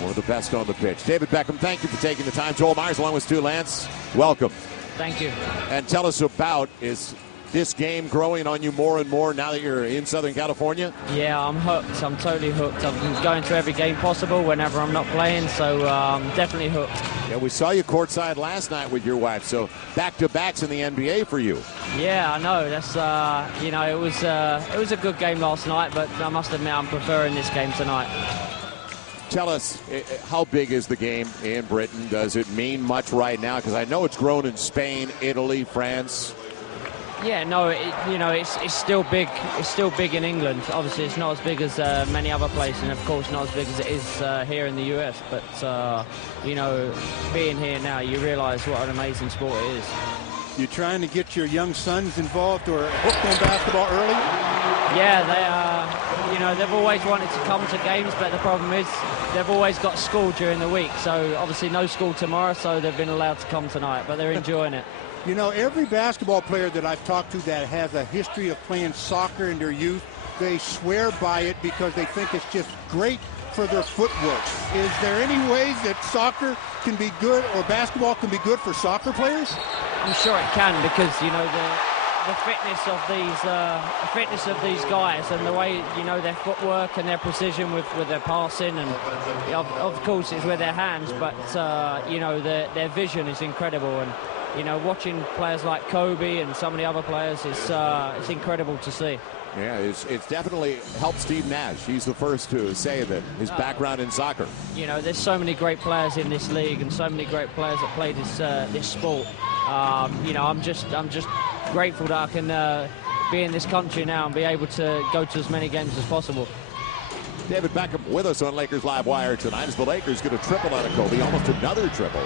one of the best on the pitch, David Beckham, thank you for taking the time. Joel Myers along with Stu Lance, welcome. Thank you. And tell us about, is this game growing on you more and more now that you're in Southern California? Yeah, I'm hooked. I'm totally hooked. I've been going to every game possible whenever I'm not playing, so I'm definitely hooked. Yeah, we saw you courtside last night with your wife, so back-to-backs in the NBA for you. Yeah, I know. That's you know, it was a good game last night, but I must admit I'm preferring this game tonight. Tell us, how big is the game in Britain? Does it mean much right now? Because I know it's grown in Spain, Italy, France. Yeah, no, you know, it's still big. It's still big in England. Obviously, it's not as big as many other places, and of course, not as big as it is here in the US. But you know, being here now, you realise what an amazing sport it is. You trying to get your young sons involved or hooked on basketball early? Yeah, they are. You know, they've always wanted to come to games, but the problem is they've always got school during the week. So obviously, no school tomorrow, so they've been allowed to come tonight. But they're enjoying it. You know, every basketball player that I've talked to that has a history of playing soccer in their youth, they swear by it because they think it's just great for their footwork. Is there any ways that soccer can be good or basketball can be good for soccer players? I'm sure it can, because, you know, the fitness of these guys and the way, you know, their footwork and their precision with their passing, and of course it's with their hands, but you know, their vision is incredible. And you know, watching players like Kobe and some of the other players, it's incredible to see. Yeah, it's definitely helped Steve Nash. He's the first to say that his background in soccer. You know, there's so many great players in this league and so many great players that play this sport. You know, I'm just grateful that I can be in this country now and be able to go to as many games as possible. David Beckham with us on Lakers Live Wire tonight as the Lakers get a triple out of Kobe, almost another triple.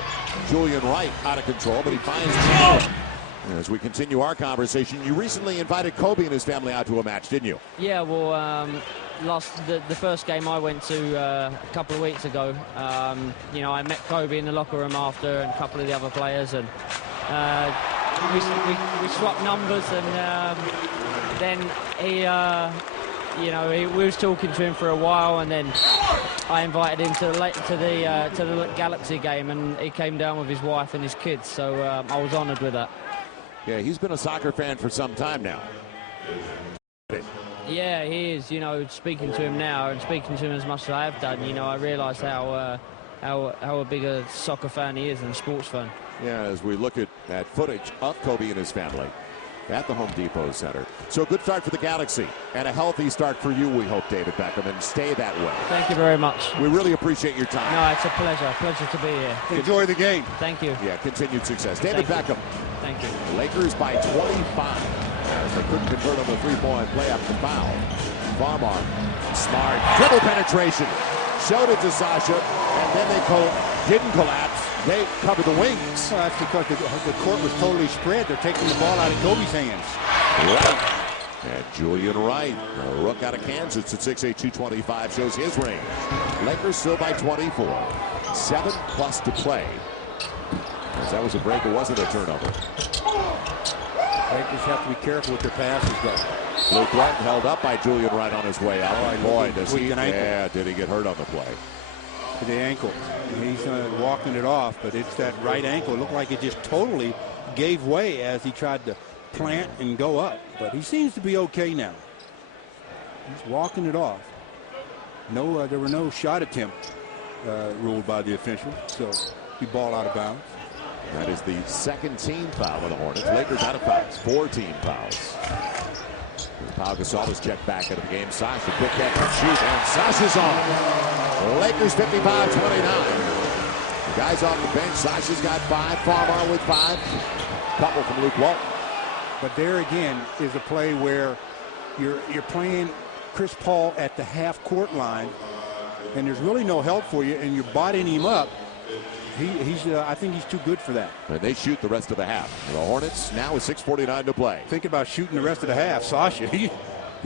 Julian Wright out of control, but he finds Chandler. As we continue our conversation, you recently invited Kobe and his family out to a match, didn't you? Yeah, well, the first game I went to a couple of weeks ago, you know, I met Kobe in the locker room after and a couple of the other players, and we swapped numbers, and then he, you know, we was talking to him for a while, and then I invited him to the Galaxy game, and he came down with his wife and his kids, so I was honored with that. Yeah, he's been a soccer fan for some time now. Yeah, he is. You know, speaking to him now and speaking to him as much as I have done, you know, I realise how big a soccer fan he is and a sports fan. Yeah, as we look at footage of Kobe and his family at the Home Depot Center. So a good start for the Galaxy and a healthy start for you, we hope, David Beckham, and stay that way. Thank you very much. We really appreciate your time. No, it's a pleasure to be here. Enjoy the game. Thank you. Yeah, continued success. David Beckham. Thank you. Lakers by 25. As they couldn't convert on the three-point play after the foul. Farmar, smart, dribble penetration. Showed it to Sasha, and then they didn't collapse. They covered the wings. Well, that's because the court was totally spread. They're taking the ball out of Kobe's hands. Right. And Julian Wright, a rook out of Kansas at 6'8", 225, shows his range. Lakers still by 24. 7+ to play. As that was a break, it wasn't a turnover. Lakers have to be careful with their passes, though. Luke Walton held up by Julian Wright on his way out. Oh, Boy, does he? Yeah, did he get hurt on the play? To the ankle. He's walking it off, but it's that right ankle. It looked like it just totally gave way as he tried to plant and go up. But he seems to be okay now. He's walking it off. No, there were no shot attempt ruled by the official, so he ball out of bounds. That is the second team foul of the Hornets. Lakers out of fouls. 4 team fouls. Pau Gasol is checked back into the game. Sasha, quick catch and shoot, and Sasha's on. Lakers 55-29. The guys off the bench. Sasha's got 5. Farmar with 5. Couple from Luke Walton. But there again is a play where you're playing Chris Paul at the half-court line, and there's really no help for you, and you're bodying him up. I think he's too good for that. And they shoot the rest of the half. The Hornets now with 6:49 to play. Think about shooting the rest of the half. Sasha, he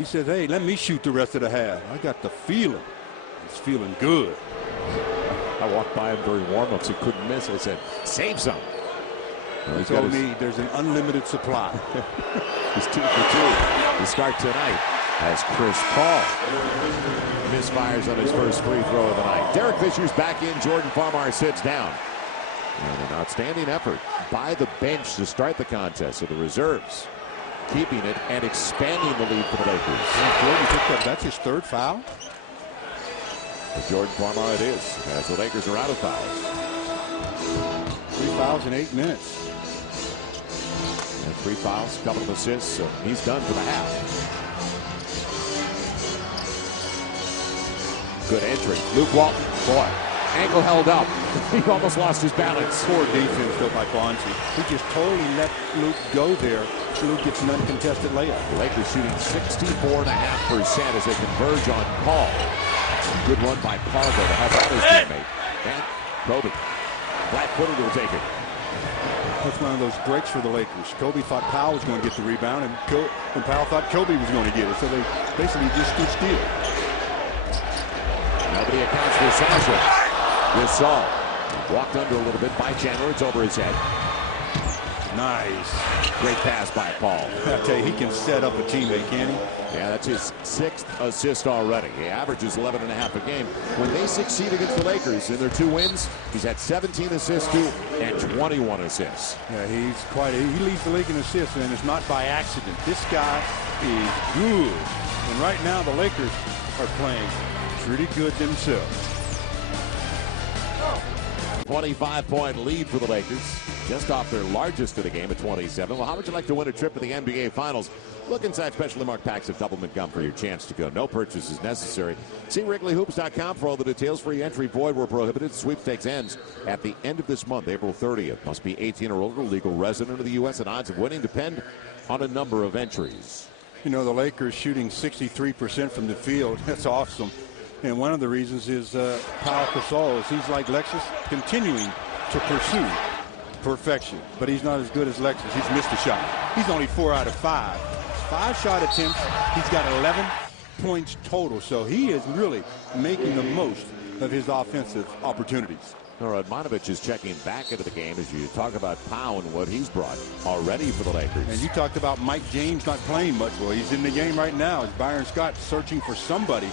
says, hey, let me shoot the rest of the half. I got the feeling. It's feeling good. I walked by him during warm-ups. He couldn't miss. I said, save some. Well, he told me there's an unlimited supply. He's 2 for 2 to start tonight as Chris Paul misfires on his first free throw of the night. Derek Fisher's back in. Jordan Farmar sits down. And an outstanding effort by the bench to start the contest. So the reserves keeping it and expanding the lead for the Lakers. Jordan, that's his 3rd foul? For Jordan Farmar it is, as the Lakers are out of fouls. 3 fouls in 8 minutes. And 3 fouls, a couple of assists, so he's done for the half. Good entry. Luke Walton, boy, ankle held up. He almost lost his balance. Poor defense though by Bonzi. He just totally let Luke go there. Luke gets an uncontested layup. The Lakers shooting 64.5% as they converge on Paul. Good run by Pargo to help out his teammate. And Kobe, flat-footed, will take it. That's one of those breaks for the Lakers. Kobe thought Powell was going to get the rebound, and Powell thought Kobe was going to get it. So they basically just stood still. Nobody accounts for Sasha. Gasol walked under a little bit by Chandler. It's over his head. Nice. Great pass by Paul. I tell you, he can set up a teammate, can he? Yeah, that's his 6th assist already. He averages 11.5 a game. When they succeed against the Lakers in their 2 wins, he's had 17 assists too and 21 assists. Yeah, he leads the league in assists, and it's not by accident. This guy is good. And right now the Lakers are playing pretty good themselves. 25-point lead for the Lakers, just off their largest of the game at 27. Well, how would you like to win a trip to the NBA Finals? Look inside specially marked packs of Doublemint Gum for your chance to go. No purchase is necessary. See WrigleyHoops.com for all the details. Free entry, void where prohibited. Sweepstakes ends at the end of this month, April 30th. Must be 18 or older, legal resident of the U.S., and odds of winning depend on a number of entries. You know, the Lakers shooting 63% from the field. That's awesome. And one of the reasons is Pau Gasol. He's like Lexus, continuing to pursue perfection. But he's not as good as Lexus. He's missed a shot. He's only 4 out of 5. 5 shot attempts. He's got 11 points total. So he is really making the most of his offensive opportunities. Radmanovich is checking back into the game as you talk about Pau and what he's brought already for the Lakers. And you talked about Mike James not playing much. Well, he's in the game right now. As Byron Scott searching for somebody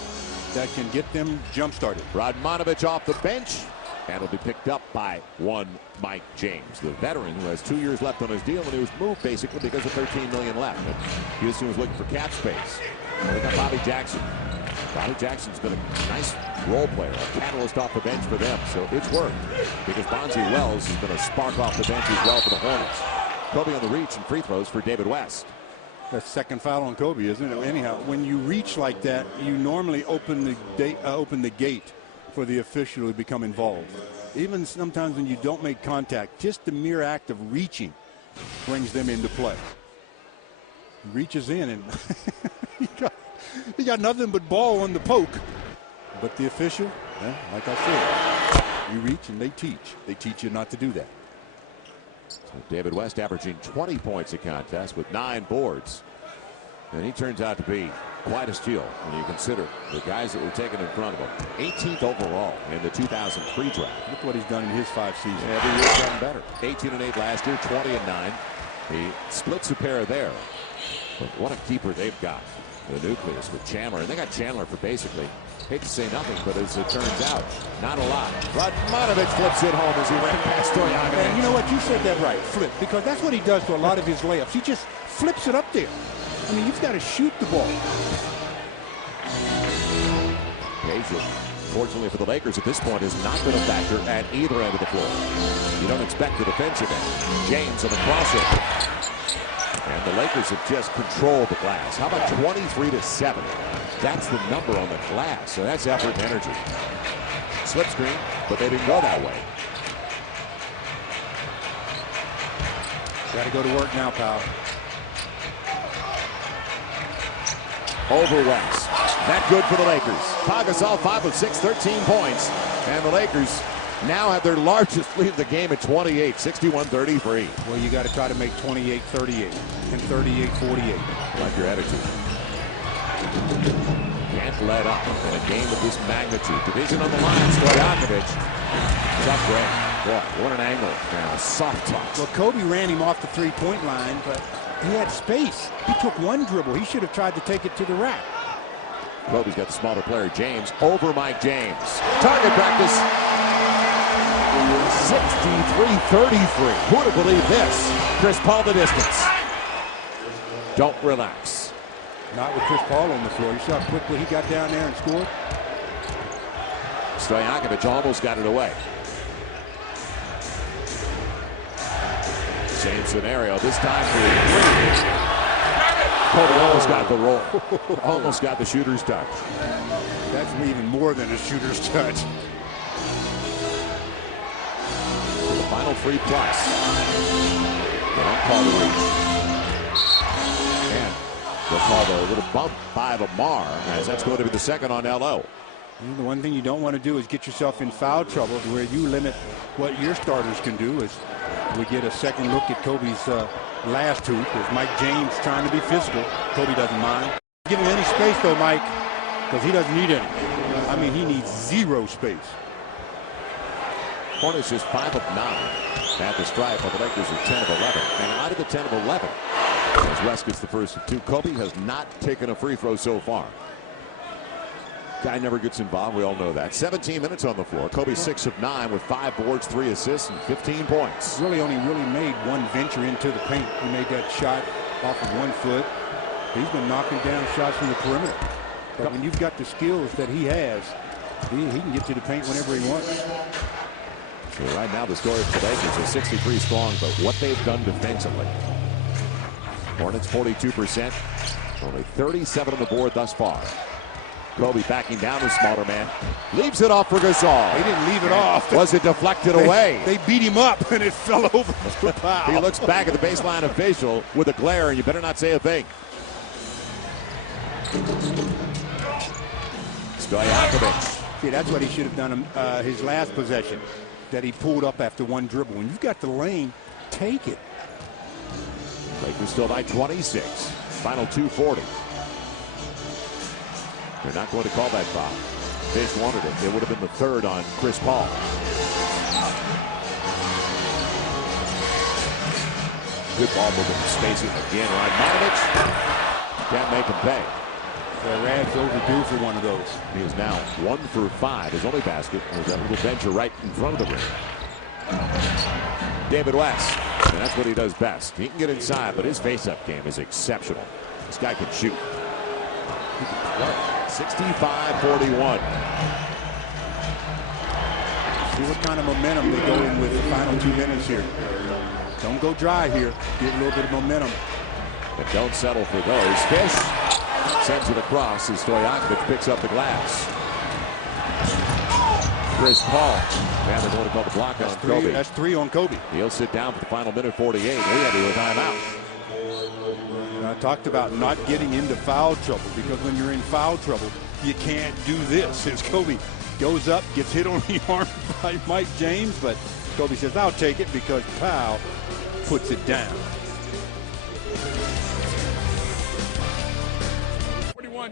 that can get them jump-started. Radmanovich off the bench, and will be picked up by one Mike James, the veteran who has 2 years left on his deal, and he was moved basically because of $13 million left. And Houston was looking for cap space. They got Bobby Jackson. Bobby Jackson's been a nice role player, a catalyst off the bench for them, so it's worked because Bonzi Wells has been a spark off the bench as well for the Hornets. Kobe on the reach and free throws for David West. That's second foul on Kobe, isn't it? Anyhow, when you reach like that, you normally open the gate for the official to become involved. Even sometimes when you don't make contact, just the mere act of reaching brings them into play. He reaches in and he got nothing but ball on the poke. But the official, like I said, you reach and they teach. They teach you not to do that. So David West averaging 20 points a contest with 9 boards. And he turns out to be quite a steal when you consider the guys that were taken in front of him. 18th overall in the 2003 draft. Look what he's done in his 5 seasons. Every year he's gotten better. 18-8 last year, 20-9. He splits a pair there. But what a keeper they've got. The nucleus with Chandler. And they got Chandler for basically, hate to say nothing, but as it turns out, not a lot. Radmanovich flips it home as he ran past Stoyanovich. And you know what? You said that right, flip, because that's what he does to a lot of his layups. He just flips it up there. I mean, you've got to shoot the ball. Page, fortunately for the Lakers at this point, has not been a factor at either end of the floor. You don't expect the defensive end. James on the crossover. And the Lakers have just controlled the glass. How about 23-7? That's the number on the glass. So that's effort and energy. Slip screen, but they didn't go that way. Got to go to work now, pal. Over West. That good for the Lakers. Pau Gasol 5 of 6, 13 points. And the Lakers now have their largest lead of the game at 28, 61-33. Well, you got to try to make 28-38 and 38-48. Like your attitude. Can't let up in a game of this magnitude. Division on the line. Stoyanovich. Tough break. Boy, what an angle. Now, a soft touch. Well, Kobe ran him off the three-point line, but he had space. He took one dribble. He should have tried to take it to the rack. Kobe's got the smaller player, James, over Mike James. Target practice. 63-33. Who would have believed this? Chris Paul the distance. Don't relax. Not with Chris Paul on the floor. You saw how quickly he got down there and scored. Stoyanovich almost got it away. Same scenario. This time for the 3. Kobe almost got the roll. Almost got the shooter's touch. That's even more than a shooter's touch. The final 3+. They don't call the reach. And they'll call the little bump by Lamar, as that's going to be the second on LO. The one thing you don't want to do is get yourself in foul trouble to where you limit what your starters can do. Is we get a second look at Kobe's last hoop. Is Mike James trying to be physical? Kobe doesn't mind. Give him any space though, Mike, because he doesn't need any. I mean, he needs 0 space. Hornets just 5 of 9 at the stripe, while the Lakers are 10 of 11. And out of the 10 of 11, as West gets the first of 2, Kobe has not taken a free throw so far. Guy never gets involved. We all know that. 17 minutes on the floor. Kobe 6 of 9 with 5 boards, 3 assists, and 15 points. Really only made one venture into the paint. He made that shot off of 1 foot. He's been knocking down shots from the perimeter. But when you've got the skills that he has, he can get to the paint whenever he wants. So right now the story for the Lakers is 63 strong, but what they've done defensively. Hornets 42%, only 37 on the board thus far. Kobe backing down the smaller man, leaves it off for Gasol. He didn't leave it off. Was it deflected away? They beat him up and it fell over for Powell. He looks back at the baseline official with a glare, and you better not say a thing. Stojakovic. See, that's what he should have done his last possession, that he pulled up after one dribble. When you've got the lane, take it. Lakers still by 26. Final 2:40. They're not going to call that foul. Fish wanted it. It would have been the third on Chris Paul. Good ball movement, spacing again. Radmanovic can't make him pay. Rad's overdue for one of those. He is now 1 for 5. His only basket was that little venture right in front of the rim. David West, and that's what he does best. He can get inside, but his face-up game is exceptional. This guy can shoot. 65-41. See what kind of momentum they go in with the final 2 minutes here. Don't go dry here. Get a little bit of momentum. But don't settle for those. Fish sends it across as Stojakovic picks up the glass. Chris Paul. And they're going to call the block on Kobe. That's 3 on Kobe. He'll sit down for the final minute 48. We had to do a timeout. I talked about not getting into foul trouble, because when you're in foul trouble, you can't do this. As Kobe goes up, gets hit on the arm by Mike James, but Kobe says, I'll take it, because Powell puts it down.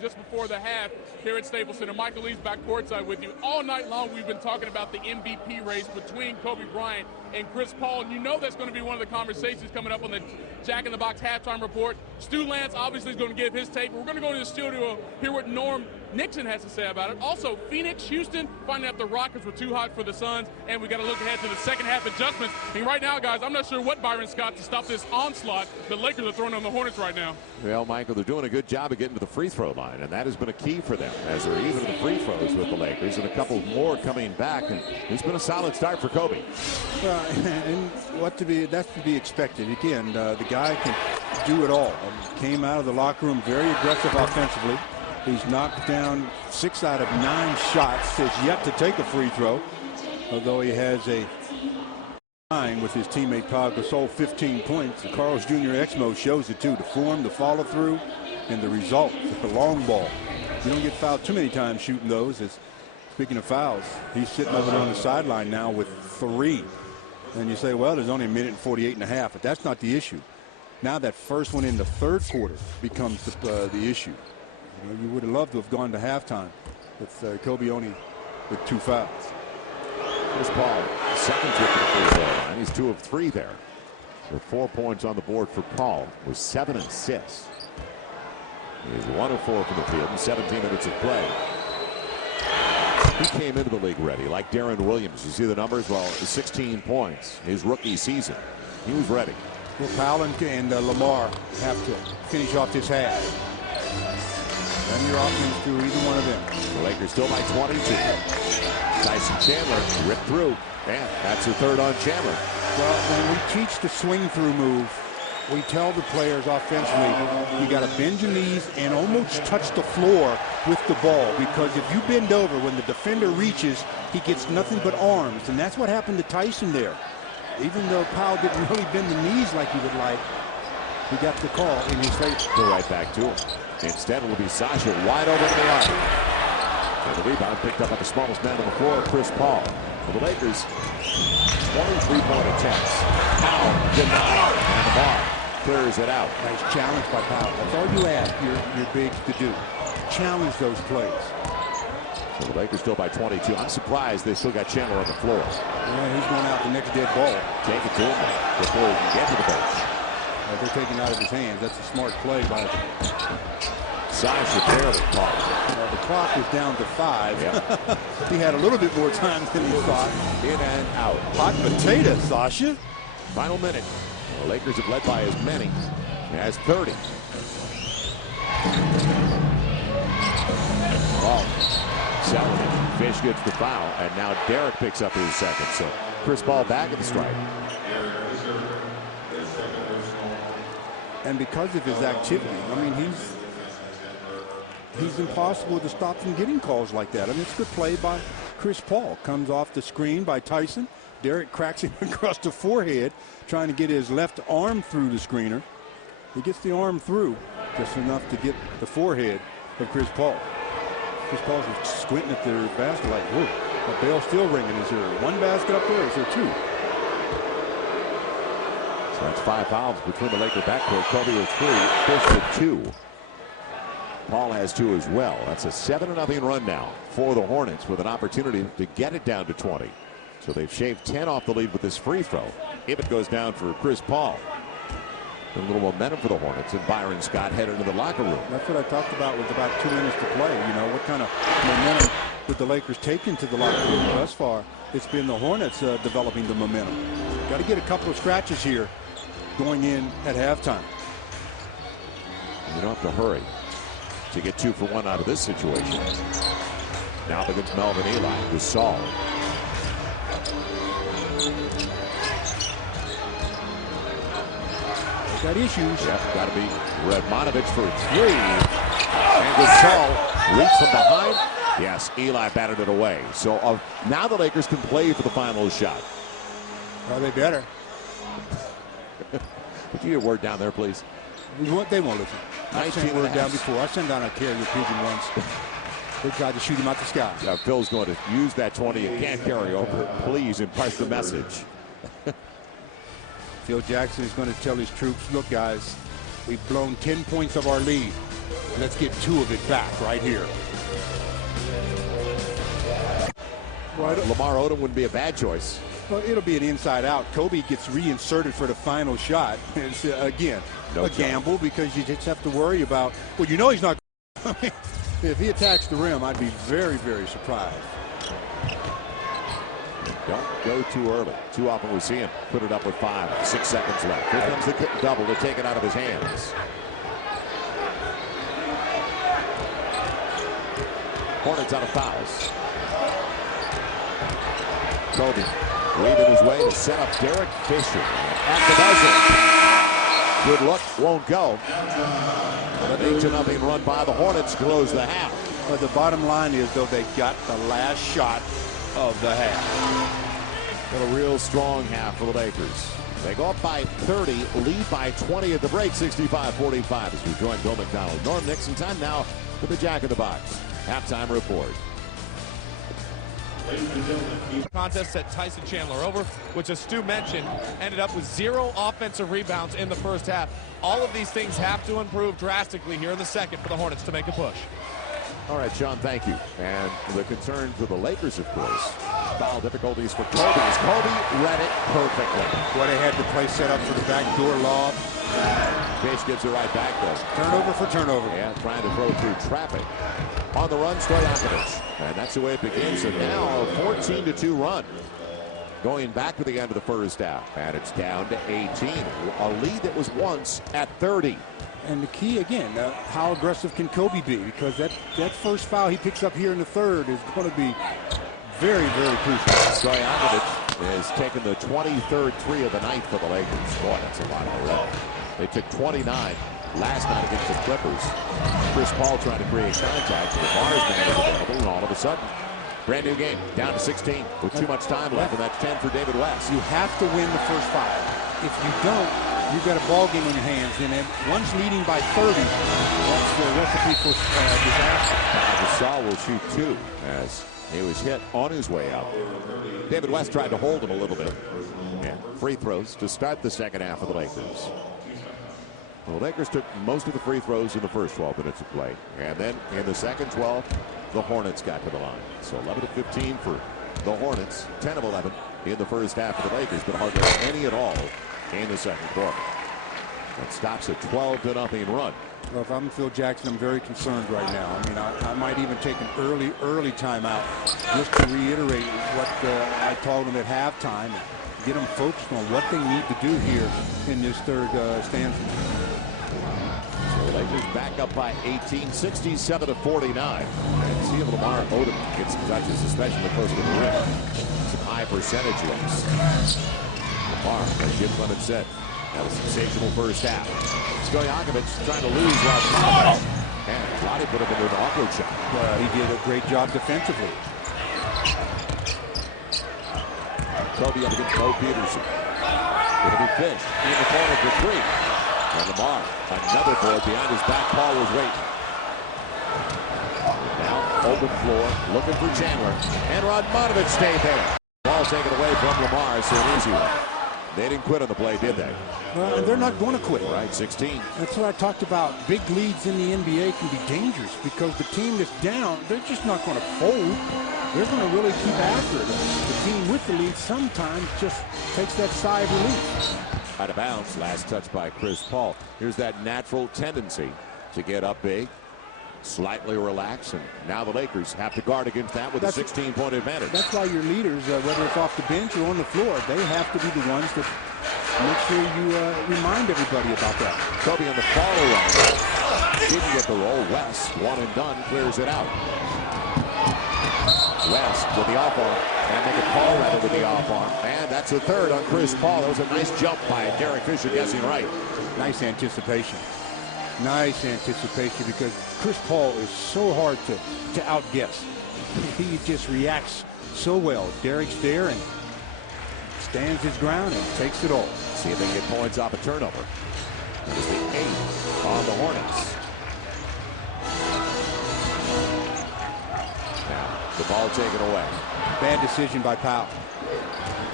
Just before the half here at Staples Center. Michael Lee's back courtside with you. All night long we've been talking about the MVP race between Kobe Bryant and Chris Paul, and you know that's going to be one of the conversations coming up on the Jack in the Box halftime report. Stu Lance obviously is going to give his take, but we're going to go to the studio, hear what Norm Nixon has to say about it. Also, Phoenix, Houston, finding out the Rockets were too hot for the Suns, and we got to look ahead to the second half adjustments. And right now, guys, I'm not sure what Byron's got to stop this onslaught the Lakers are throwing on the Hornets right now. Well, Michael, they're doing a good job of getting to the free throw line, and that has been a key for them, as they're even in the free throws with the Lakers, and a couple more coming back, and it's been a solid start for Kobe. Well, and that's to be expected. Again, the guy can do it all. Came out of the locker room very aggressive offensively. He's knocked down 6 out of 9 shots. Has yet to take a free throw, although he has a 9 with his teammate Pau Gasol, 15 points. The Carl's Jr. Exmo shows it too. The form, the follow through, and the result. The long ball. You don't get fouled too many times shooting those. Speaking of fouls, he's sitting over there on the sideline now with 3. And you say, well, there's only a minute and 48 and a half, but that's not the issue. Now that first one in the third quarter becomes the issue. You would have loved to have gone to halftime with Kobe only with 2 fouls. Chris Paul, second trip to the free throw line. He's 2 of 3 there. With 4 points on the board for Paul, with 7 assists. He's 1 of 4 from the field in 17 minutes of play. He came into the league ready, like Darren Williams. You see the numbers? Well, 16 points his rookie season. He was ready. Well, Powell and Lamar have to finish off this half. Run your offense through either one of them. The Lakers still by 22. Tyson Chandler ripped through. And that's the third on Chandler. Well, when we teach the swing through move, we tell the players offensively, you got to bend your knees and almost touch the floor with the ball, because if you bend over, when the defender reaches, he gets nothing but arms. And that's what happened to Tyson there. Even though Powell didn't really bend the knees like he would like, he got the call in his face. Go right back to him. Instead, it will be Sasha wide open in the arc. And the rebound picked up by the smallest man on the floor, Chris Paul. For the Lakers, 23-point attempts. Powell denied, and the bar clears it out. Nice challenge by Powell. That's all you ask your bigs to do. Challenge those plays. So the Lakers still by 22. I'm surprised they still got Chandler on the floor. Yeah, he's going out the next dead ball. Take it to him before he can get to the bench. They're taking it out of his hands. That's a smart play by him. Sasha barely caught. The clock is down to 5. Yep. He had a little bit more time than he thought. In and out. Hot potato, Sasha. Final minute. The Lakers have led by as many as 30. Ball. Selling. Fish gets the foul, and now Derek picks up his second. So Chris Paul back at the stripe. And because of his activity, I mean, he's impossible to stop from getting calls like that. I mean, it's a good play by Chris Paul. Comes off the screen by Tyson. Derek cracks him across the forehead, trying to get his left arm through the screener. He gets the arm through just enough to get the forehead of Chris Paul. Chris Paul's squinting at their basket like, whoa, the bell's still ringing. Is there one basket up there? Is there two? So that's 5 fouls between the Laker backcourt. Kobe with 3, Fish with 2. Paul has 2 as well. That's a 7-0 run now for the Hornets with an opportunity to get it down to 20. So they've shaved 10 off the lead with this free throw. If it goes down for Chris Paul. A little momentum for the Hornets, and Byron Scott headed into the locker room. That's what I talked about with about 2 minutes to play. You know, what kind of momentum would the Lakers take into the locker room? Thus far, it's been the Hornets developing the momentum. Got to get a couple of scratches here going in at halftime. You don't have to hurry to get 2 for 1 out of this situation. Now against Melvin Eli, Gasol. Got issues. Yep, got to be Radmanovich for 3. And Gasol reached from behind. Yes, Eli batted it away. So now the Lakers can play for the final shot. Well, they better. Would you get word down there, please? They won't listen. I've sent word down before. I sent down a carrier pigeon once. They tried to shoot him out the sky. Phil's going to use that 20. You can't carry over. Please impress the message. Phil Jackson is going to tell his troops, look, guys, we've blown 10 points of our lead. Let's get 2 of it back right here. Right. Lamar Odom wouldn't be a bad choice. Well, it'll be an inside out. Kobe gets reinserted for the final shot. It's, again, a gamble because you just have to worry about, well, you know he's not. If he attacks the rim, I'd be very, very surprised. Don't go too early. Too often we see him put it up with 5, 6 seconds left. Here comes the double to take it out of his hands. Hornets out of fouls. Kobe weaving his way to set up Derek Fisher at the buzzer. Good look, won't go. But an 8-0 run by the Hornets close the half. But the bottom line is, though, they got the last shot of the half. Got a real strong half for the Lakers. They go up by 30, lead by 20 at the break, 65-45 as we join Bill McDonald. Norm Nixon, time now for the Jack in the Box halftime report. Contest set Tyson Chandler over, which, as Stu mentioned, ended up with 0 offensive rebounds in the first half. All of these things have to improve drastically here in the second for the Hornets to make a push. All right, Sean, thank you. And the concern for the Lakers, of course, foul difficulties for Kobe. Kobe read it perfectly. What they had the play set up for the backdoor lob. Pace gives it right back, though. Turnover for turnover. Yeah, trying to throw through traffic. On the run, Stojakovic. And that's the way it begins. And now a 14-2 run. Going back to the end of the first half. And it's down to 18. A lead that was once at 30. And the key, again, how aggressive can Kobe be? Because that first foul he picks up here in the third is going to be very, very crucial. Stojakovic has taken the 23rd 3 of the night for the Lakers. Boy, that's a lot already. They took 29 last night against the Clippers. Chris Paul trying to create contact. The Mars man is available, and all of a sudden, brand new game, down to 16 with too much time left, and that's 10 for David West. You have to win the first 5. If you don't, you've got a ball game in your hands, and then once leading by 30, that's the recipe for disaster. Gasol will shoot 2 as he was hit on his way out. David West tried to hold him a little bit. Yeah, free throws to start the second half of the Lakers. Well, the Lakers took most of the free throws in the first 12 minutes of play. And then in the second 12, the Hornets got to the line. So 11 of 15 for the Hornets, 10 of 11 in the first half for the Lakers, but hardly any at all in the second quarter. That stops a 12-0 run. Well, if I'm Phil Jackson, I'm very concerned right now. I mean, I might even take an early timeout just to reiterate what I told them at halftime and get them focused on what they need to do here in this third stanza. So the Lakers Lakers back up by 18, 67-49. And see if Lamar Odom gets some touches, especially close to the rim. Some high percentage looks. Lamar, as Jim Clement said, had a sensational first half. Stojakovic trying to lose while and Johnny put him into an awkward shot. He did a great job defensively. Kobe up against Mo Peterson. It'll be Fish in the corner for three. And Lamar, another board behind his back. Paul was waiting. Now open floor, looking for Chandler. And Radmanovic stayed there. Ball taken away from Lamar, so an easy one. They didn't quit on the play, did they? Well, and they're not going to quit. Right, 16. That's what I talked about. Big leads in the NBA can be dangerous because the team that's down, they're just not going to fold. They're going to really keep after it. The team with the lead sometimes just takes that sigh of relief. Out of bounds. Last touch by Chris Paul. Here's that natural tendency to get up big, slightly relax, and now the Lakers have to guard against that with a 16-point advantage. That's why your leaders, whether it's off the bench or on the floor, they have to be the ones that make sure you remind everybody about that. Kobe on the follow run. Didn't get the roll. West, one and done, clears it out. West with the off arm, and make a call rather with the off arm. And that's the third on Chris Paul. That was a nice jump by Derek Fisher, guessing right. Nice anticipation. Nice anticipation because Chris Paul is so hard to outguess. He just reacts so well. Derek's there and stands his ground and takes it all. See if they get points off a turnover. It's the 8 on the Hornets. Now the ball taken away. Bad decision by Powell.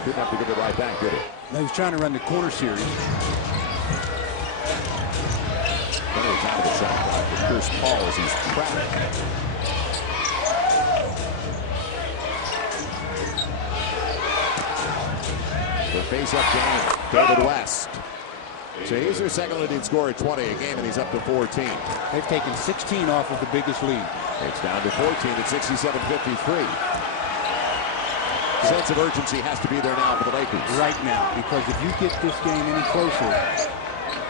Didn't have to give it right back, did he? He was trying to run the corner series. Another time of the shot clock for Chris Paul as he's trapped. The face-up game, David West. So he's their second leading scorer at 20 a game, and he's up to 14. They've taken 16 off of the biggest lead. It's down to 14 at 67-53. Sense of urgency has to be there now for the Lakers. Right now, because if you get this game any closer,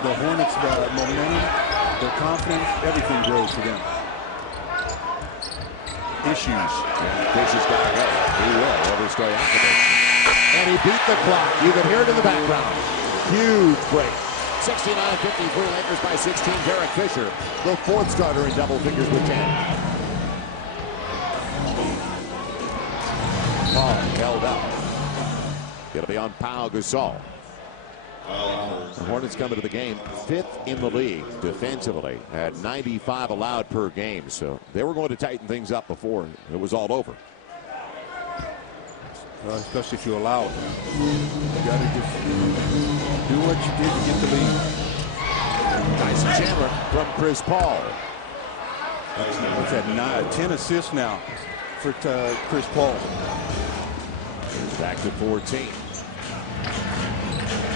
the Hornets, the momentum, their confidence, everything grows for them. Issues. Fish has got to go. He will over Stojakovic. And he beat the clock. You can hear it in the background. Huge break. 69-53, Lakers by 16. Derek Fisher, the fourth starter in double figures with 10. Paul held up. It'll be on Pau Gasol. The Hornets come into the game 5th in the league defensively at 95 allowed per game. So they were going to tighten things up before it was all over. Especially if you allow it. You got to just do what you did to get the lead. Tyson Chandler from Chris Paul. What's that? 10 assists now for Chris Paul. Back to 14.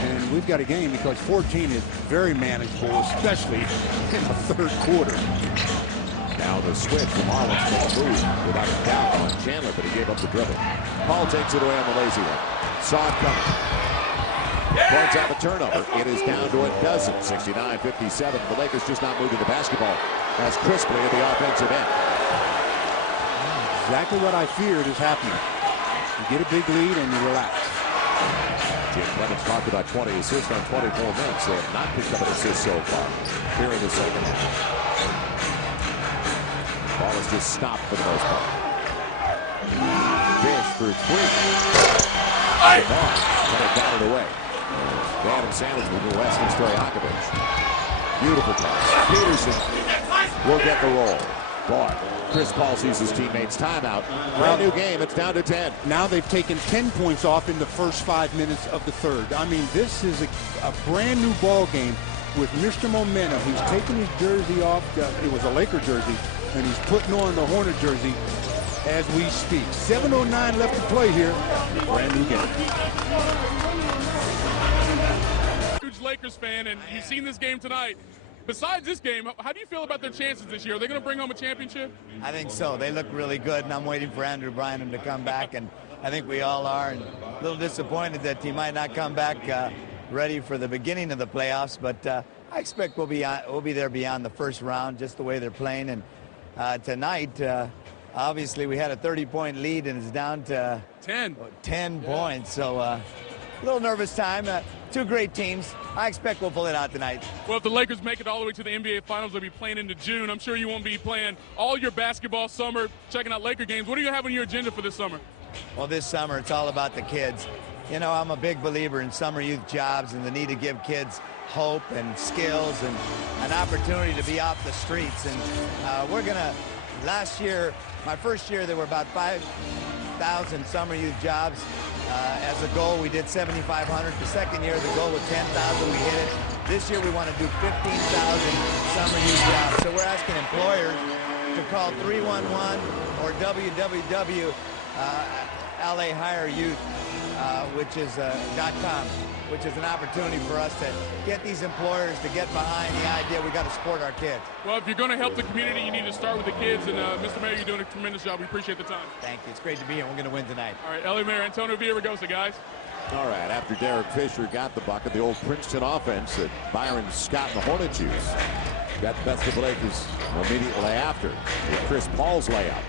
And we've got a game because 14 is very manageable, especially in the third quarter. Now the switch from Marlins to the move without a doubt on Chandler, but he gave up the dribble. Paul takes it away on the lazy one. Saw it coming. Points out the turnover. It is down to a dozen. 69-57. The Lakers just not moving the basketball as crisply at the offensive end. Exactly what I feared is happening. You get a big lead and you relax. Jim Clemens talked about 20 assists on 24 minutes. They have not picked up an assist so far here in the second half. Ball is just stopped for the most part. Fish for three. But it got it away. Adam Sanders with the West and Stojakovic. Beautiful pass. Peterson will get the roll. Boy, Chris Paul sees his teammates timeout. Brand new game. It's down to 10. Now they've taken 10 points off in the first 5 minutes of the third. I mean, this is a brand new ball game with Mr. Momentum. He's taking his jersey off. It was a Laker jersey, and he's putting on the Hornet jersey as we speak. 7:09 left to play here. Brand new game. Huge Lakers fan, and you've seen this game tonight. Besides this game, how do you feel about their chances this year? Are they going to bring home a championship? I think so. They look really good, and I'm waiting for Andrew Bynum to come back, and I think we all are. And a little disappointed that he might not come back ready for the beginning of the playoffs, but I expect we'll be there beyond the first round, just the way they're playing. And tonight, obviously, we had a 30-point lead, and it's down to 10 points. So a little nervous time. Two great teams. I expect we'll pull it out tonight. Well, if the Lakers make it all the way to the NBA Finals, they'll be playing into June. I'm sure you won't be playing all your basketball summer, checking out Laker games. What are you going to have on your agenda for this summer? Well, this summer, it's all about the kids. You know, I'm a big believer in summer youth jobs and the need to give kids hope and skills and an opportunity to be off the streets. And we're going to, last year, my first year, there were about 5,000 summer youth jobs. As a goal, we did 7,500. The second year, the goal was 10,000. We hit it. This year, we want to do 15,000 summer youth jobs. So we're asking employers to call 311 or www. LA Hire Youth, which is .com, which is an opportunity for us to get these employers to get behind the idea we got to support our kids. Well, if you're going to help the community, you need to start with the kids. And Mr. Mayor, you're doing a tremendous job. We appreciate the time. Thank you. It's great to be here. We're going to win tonight. All right, LA Mayor Antonio Villaraigosa, guys. All right, after Derek Fisher got the bucket, the old Princeton offense that Byron Scott and the Hornets use got the best of the Lakers immediately after with Chris Paul's layup.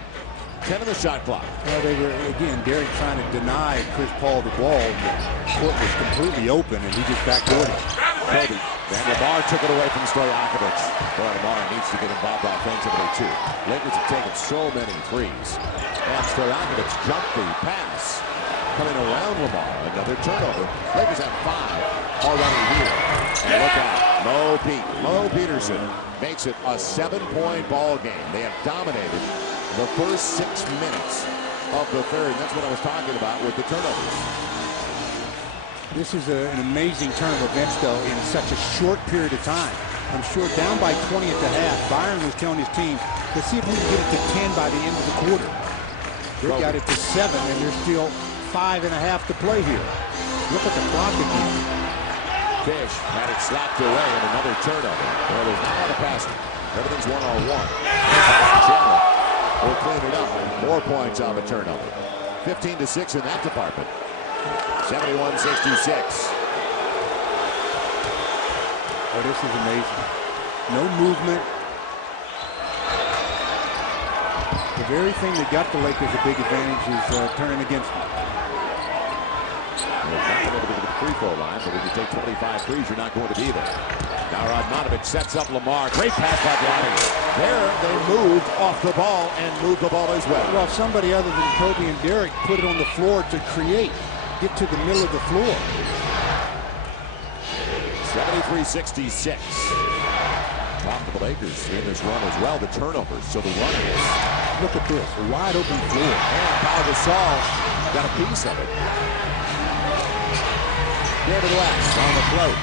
10 on the shot clock. Well, they were, again, Derek trying to deny Chris Paul the ball. The court was completely open, and he just backdoored it. Kobe. Then Lamar took it away from Stojakovic. Boy, Lamar needs to get involved offensively, too. Lakers have taken so many threes. And Stojakovic jumped the pass. Coming around Lamar. Another turnover. Lakers have 5 already here. And look out. Mo Peterson makes it a 7-point ball game. They have dominated the first 6 minutes of the third. That's what I was talking about with the turnovers. This is an amazing turn of events, though, in such a short period of time. I'm sure down by 20 at the half, Byron was telling his team, let's see if we can get it to 10 by the end of the quarter. They got it to 7, and there's still 5.5 to play here. Look at the clock again. Fish had it slapped away and another turnover. Well, there's not a lot of passing. Everything's one-on-one. Chandler will clean it up. More points on the turnover. 15-6 in that department. 71-66. Oh, this is amazing. No movement. The very thing that got the Lakers a big advantage is turning against them. Well, not going to be the free throw line, but if you take 25 threes, you're not going to be there. Now Radmanovic sets up Lamar. Great pass by Bronny. There, they moved off the ball and moved the ball as well. Well, somebody other than Kobe and Derek put it on the floor to create, get to the middle of the floor. 73-66. Top of the Lakers in this run as well. The turnovers, so the run is. Look at this, a wide open floor. And Pau Gasol got a piece of it. Nevertheless, on the float.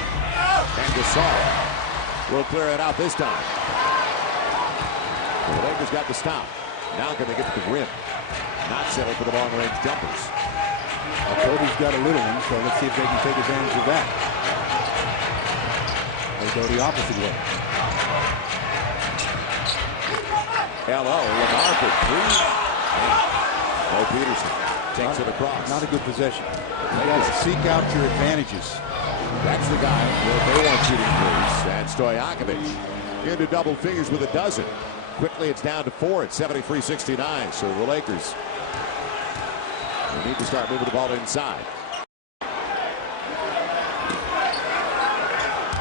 And Gasol will clear it out this time. Well, the Lakers got the stop. Now can they get to the rim? Not settle for the long-range jumpers. Well, Kobe's got a little one, so let's see if they can take advantage of that. They go the opposite way. Hello, Lamar for 3. Mo Peterson takes it across. Not a good possession. You got to seek out your advantages. That's the guy where they want shooting threes. And Stojakovic into double figures with a dozen. Quickly, it's down to 4 at 73-69. So the Lakers need to start moving the ball inside.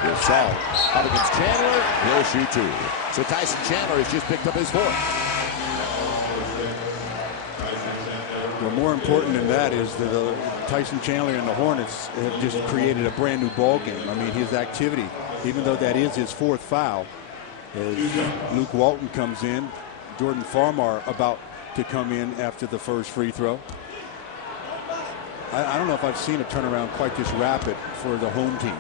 Gasol up against Chandler. He'll shoot 2. So Tyson Chandler has just picked up his 4th. Well, more important than that is that Tyson Chandler and the Hornets have just created a brand new ball game. I mean, his activity, even though that is his 4th foul, as Luke Walton comes in, Jordan Farmar about to come in after the first free throw. I don't know if I've seen a turnaround quite this rapid for the home team.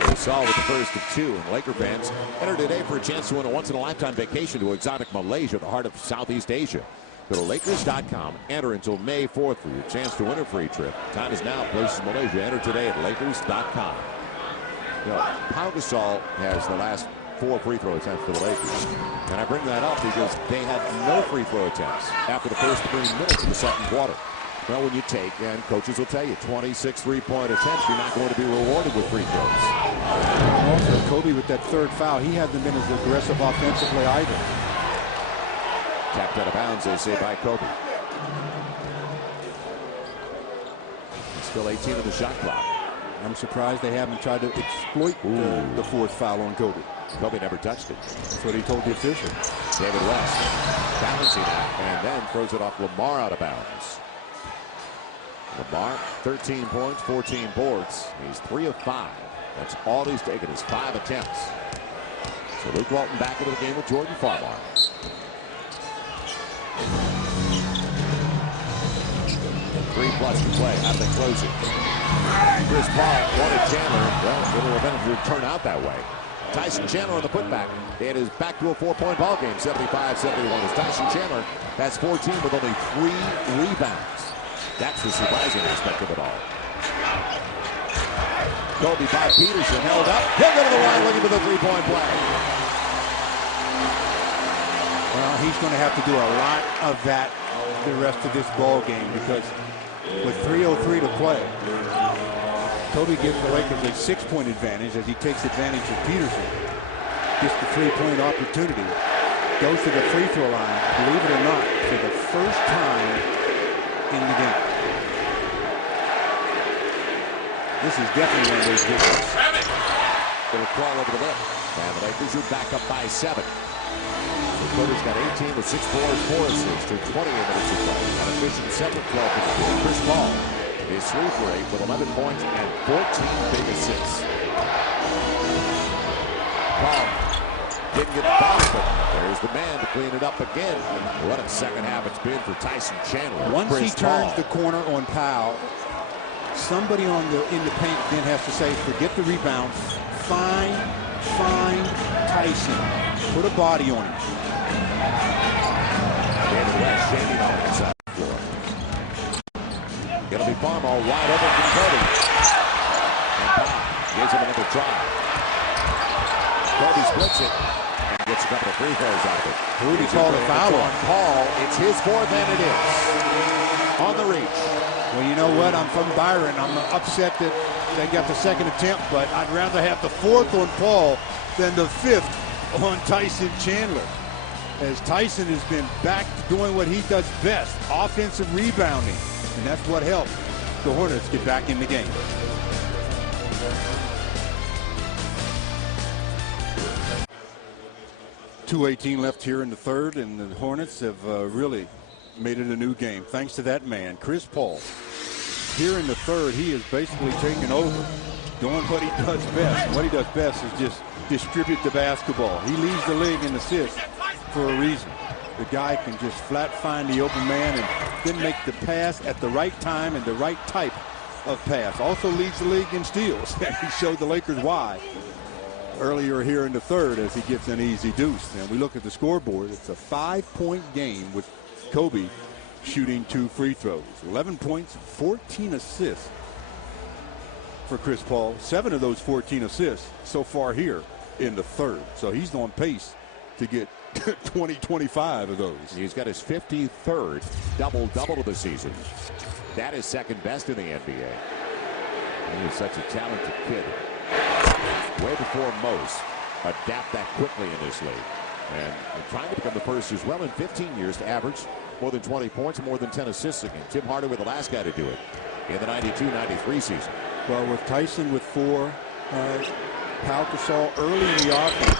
Gasol with the first of 2, and Laker fans enter today for a chance to win a once-in-a-lifetime vacation to exotic Malaysia, the heart of Southeast Asia. Go to Lakers.com. Enter until May 4th for your chance to win a free trip. Time is now. Places Malaysia. Enter today at Lakers.com. You know, Pau Gasol has the last 4 free throw attempts for the Lakers. And I bring that up because they had no free throw attempts after the first 3 minutes of the second quarter. Well, when you take, and coaches will tell you, 26 three-point attempts, you're not going to be rewarded with free throws. Also, Kobe with that third foul, he hasn't been as aggressive offensively either. Tapped out of bounds, they say, by Kobe. He's still 18 on the shot clock. I'm surprised they haven't tried to exploit the fourth foul on Kobe. Kobe never touched it. That's what he told the official. David West balancing that, and then throws it off Lamar out of bounds. Lamar, 13 points, 14 boards. He's 3 of 5. That's all he's taken is 5 attempts. So Luke Walton back into the game with Jordan Farmar. Three plus to play. How do they close it? Chris Paul wanted Chandler. Well, it'll eventually turn out that way. Tyson Chandler on the putback. It is back to a 4-point ball game, 75-71. As Tyson Chandler has 14 with only 3 rebounds. That's the surprising aspect of it all. Kobe by Peterson held up. He'll go to the line looking for the 3-point play. Well, he's going to have to do a lot of that the rest of this ball game because with 3:03 to play, Kobe gives the Lakers a 6-point advantage as he takes advantage of Peterson. Gets the 3-point opportunity. Goes to the free throw line, believe it or not, for the first time in the game. This is definitely one of those big ones. It'll crawl over the lip. And the Lakers are back up by 7. So Kobe's got 18 with 6 boards, 4 assists through 28 minutes of play. An efficient 7-12 for Chris Paul is 3 for 8 with 11 points and 14 big assists. Paul didn't get the bounce, but there's the man to clean it up again. What a second half it's been for Tyson Chandler. Once he turns the corner on Powell, somebody in the paint then has to say, forget the rebound. Find Tyson. Put a body on him. David West shaving on the side of the floor. It'll be Farmar wide open from Kobe. And Powell gives him another try. Kobe splits it and gets a couple of free throws out of it. Who did he call the foul on? Paul. It's his 4th, and it is. On the reach. Well, you know what? I'm from Byron. I'm upset that they got the 2nd attempt, but I'd rather have the 4th on Paul than the 5th on Tyson Chandler. As Tyson has been back to doing what he does best, offensive rebounding. And that's what helped the Hornets get back in the game. .218 left here in the third, and the Hornets have really made it a new game. Thanks to that man, Chris Paul. Here in the third, he is basically taking over, doing what he does best. And what he does best is just distribute the basketball. He leads the league in assists for a reason. The guy can just flat find the open man and then make the pass at the right time and the right type of pass. Also leads the league in steals. And he showed the Lakers why earlier here in the third as he gets an easy deuce. And we look at the scoreboard. It's a 5-point game with Kobe shooting 2 free throws. 11 points, 14 assists for Chris Paul. 7 of those 14 assists so far here in the third. So he's on pace to get 20-25 of those. He's got his 53rd double-double of the season. That is second best in the NBA. He is such a talented kid. Way before most adapt that quickly in this league. And trying to become the first as well in 15 years to average more than 20 points and more than 10 assists again. Tim Hardaway, the last guy to do it in the 92-93 season. Well, with Tyson with 4, Pau Gasol early in the offense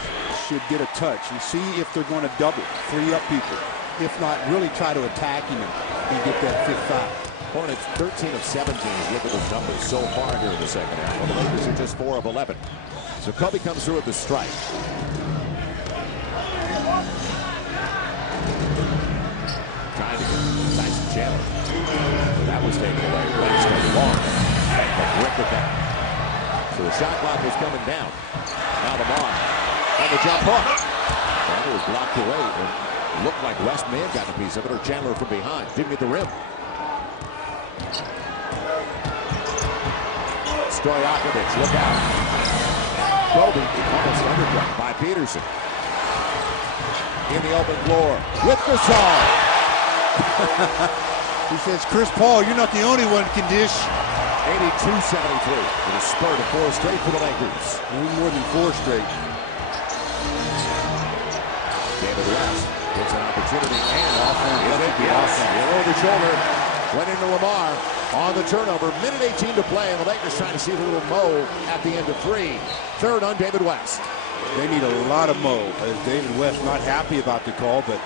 should get a touch and see if they're going to double, free up people. If not, really try to attack him and get that 5th foul. Hornets 13 of 17. Look at those numbers so far here in the second half. Well, the Lakers are just 4 of 11. So Kobe comes through with the strike. Trying to get Tyson Chandler. That was taken away. West went long. But ripped it down. So the shot clock was coming down. Now Lamar on the jump hook. And it was blocked away. And looked like West may have gotten a piece of it, or Chandler from behind. Didn't get the rim. Stojakovic, look out. Kobe almost undercut by Peterson. In the open floor with Gasol. He says, Chris Paul, you're not the only one who can dish. 82-73 with a spurt of 4 straight for the Lakers. More than 4 straight. David West gets an opportunity and offense. Over the shoulder. Went into Lamar on the turnover. Minute 18 to play, and the Lakers trying to see a little mo at the end of 3. Third on David West. They need a lot of mo. As David West not happy about the call, but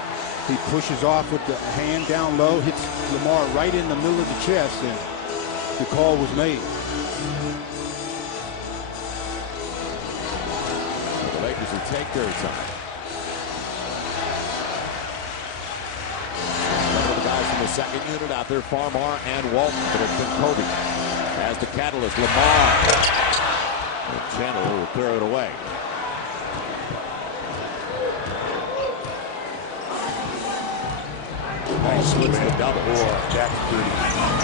he pushes off with the hand down low, hits Lamar right in the middle of the chest, and the call was made. The Lakers will take their time. From the second unit out there, Farmar and Walton, but it's been Kobe as the catalyst. Lamar and Chandler will clear it away. Nice splits the double. That's pretty.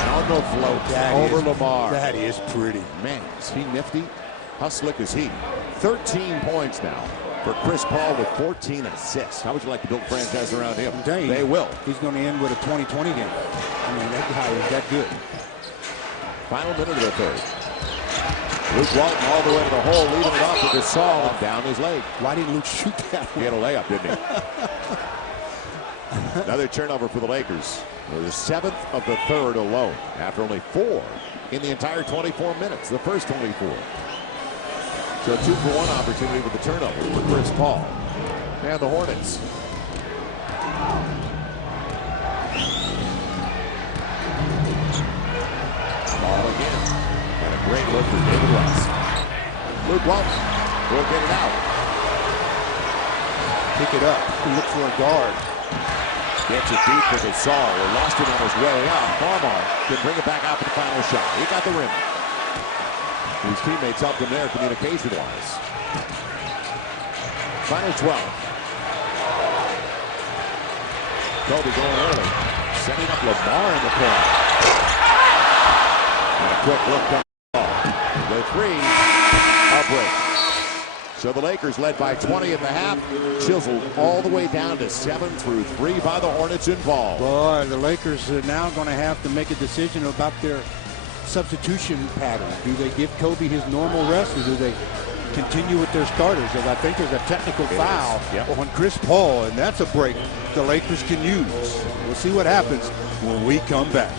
And on the float over Lamar. That is pretty. Man, is he nifty? How slick is he? 13 points now for Chris Paul with 14 assists. How would you like to build a franchise around him? They will. He's going to end with a 20-20 game. I mean, that guy is that good. Final minute of the third. Luke Walton all the way to the hole, leaving it off with Gasol and down his leg. Why didn't Luke shoot that one? He had a layup, didn't he? Another turnover for the Lakers. They're the 7th of the third alone after only 4 in the entire 24 minutes, the first 24. So a 2-for-1 opportunity with the turnover for Chris Paul and the Hornets. Ball again. And a great look for David West. Luke Walton will get it out. Pick it up. Look for a guard. Gets it deep for Gasol. Lost it on his way out. Farmar can bring it back out for the final shot. He got the rim. His teammates helped him there communication-wise. Final 12. Kobe going early. Setting up Lamar in the corner. And a quick look down the ball. The 3. A break. So the Lakers led by 20 at the half. Chiseled all the way down to 7 through 3 by the Hornets involved. Boy, the Lakers are now going to have to make a decision about their substitution pattern. Do they give Kobe his normal rest, or do they continue with their starters? And I think there's a technical foul on Chris Paul, and that's a break the Lakers can use. We'll see what happens when we come back.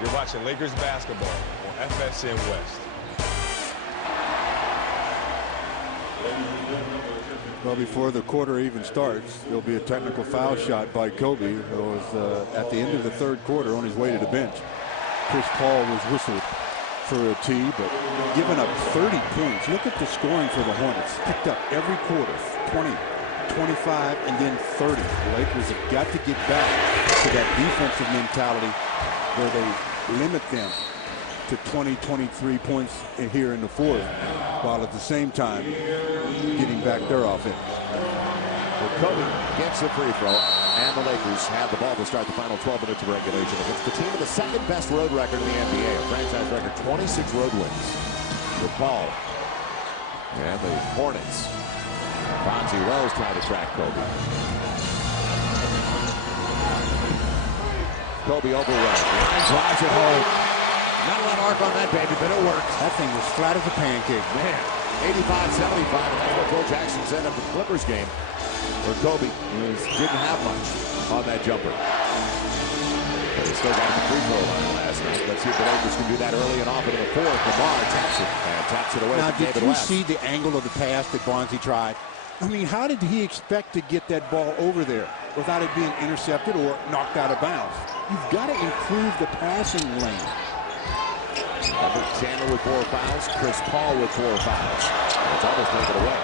You're watching Lakers basketball on FSN West. Well, before the quarter even starts, there'll be a technical foul shot by Kobe, who was at the end of the third quarter on his way to the bench. Chris Paul was whistled for a tee, but giving up 30 points. Look at the scoring for the Hornets. Picked up every quarter, 20, 25, and then 30. The Lakers have got to get back to that defensive mentality where they limit them to 20, 23 points here in the fourth, while at the same time getting back their offense. Well, Kobe gets the free throw, and the Lakers have the ball to start the final 12 minutes of regulation against the team with the second best road record in the NBA, a franchise record 26 road wins. With Paul and the Hornets. Fonzie Wells trying to track Kobe. Kobe overruns. Drives it home. Not a lot of arc on that baby, but it worked. That thing was flat as a pancake. Man, 85-75. That's what Phil Jackson said after the Clippers game, where Kobe didn't have much on that jumper. But he still got the free throw line last night. Let's see if the Lakers can do that early and often in the fourth. Lamar taps it and taps it away now, from David did you West. see the angle of the pass that Bonzi tried? I mean, how did he expect to get that ball over there without it being intercepted or knocked out of bounds? You've got to improve the passing lane. Robert Chandler with 4 fouls. Chris Paul with 4 fouls. It's almost taken away.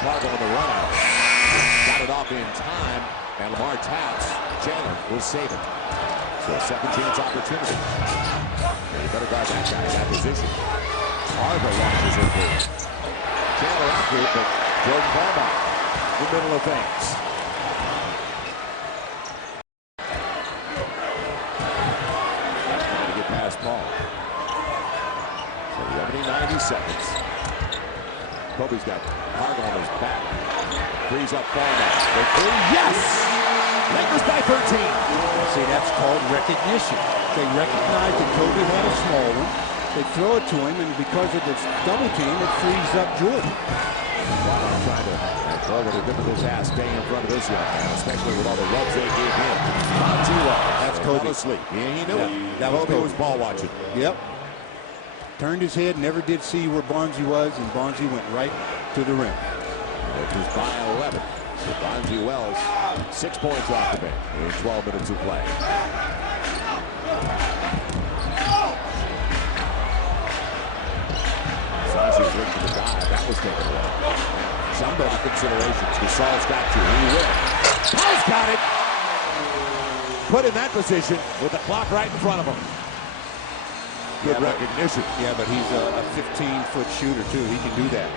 Chicago on the run out. Got it off in time, and Lamar taps. Chandler will save it. So a second chance opportunity. And you better guard that guy in that position. Arthur launches it through. Chandler out there, but Jordan Palmer in the middle of things. Trying to get past Paul. So the opening 90 seconds. Kobe's got Harden on his back. Frees up Palmer. The three, yes! Lakers by 13. See, that's called recognition. They recognize that Kobe had a small one. They throw it to him, and because of this double team, it frees up Jordan. Wow, trying to throw it a difficult task, staying in front of this young man, especially with all the rubs they gave him. Not too well. That's Kobe. Asleep. Yeah, he knew it. That Kobe was ball watching. Yep. Turned his head, never did see where Bonzi was, and Bonzi went right to the rim. Lakers by 11. So Bonzi Wells, 6 points off the bench in 12 minutes of play. Sasha's looking for the dive. That was taken away. Some considerations. Gasol's got to. He will. Paul's got it. Put in that position with the clock right in front of him. Good recognition. Yeah, but he's a 15-foot shooter, too. He can do that.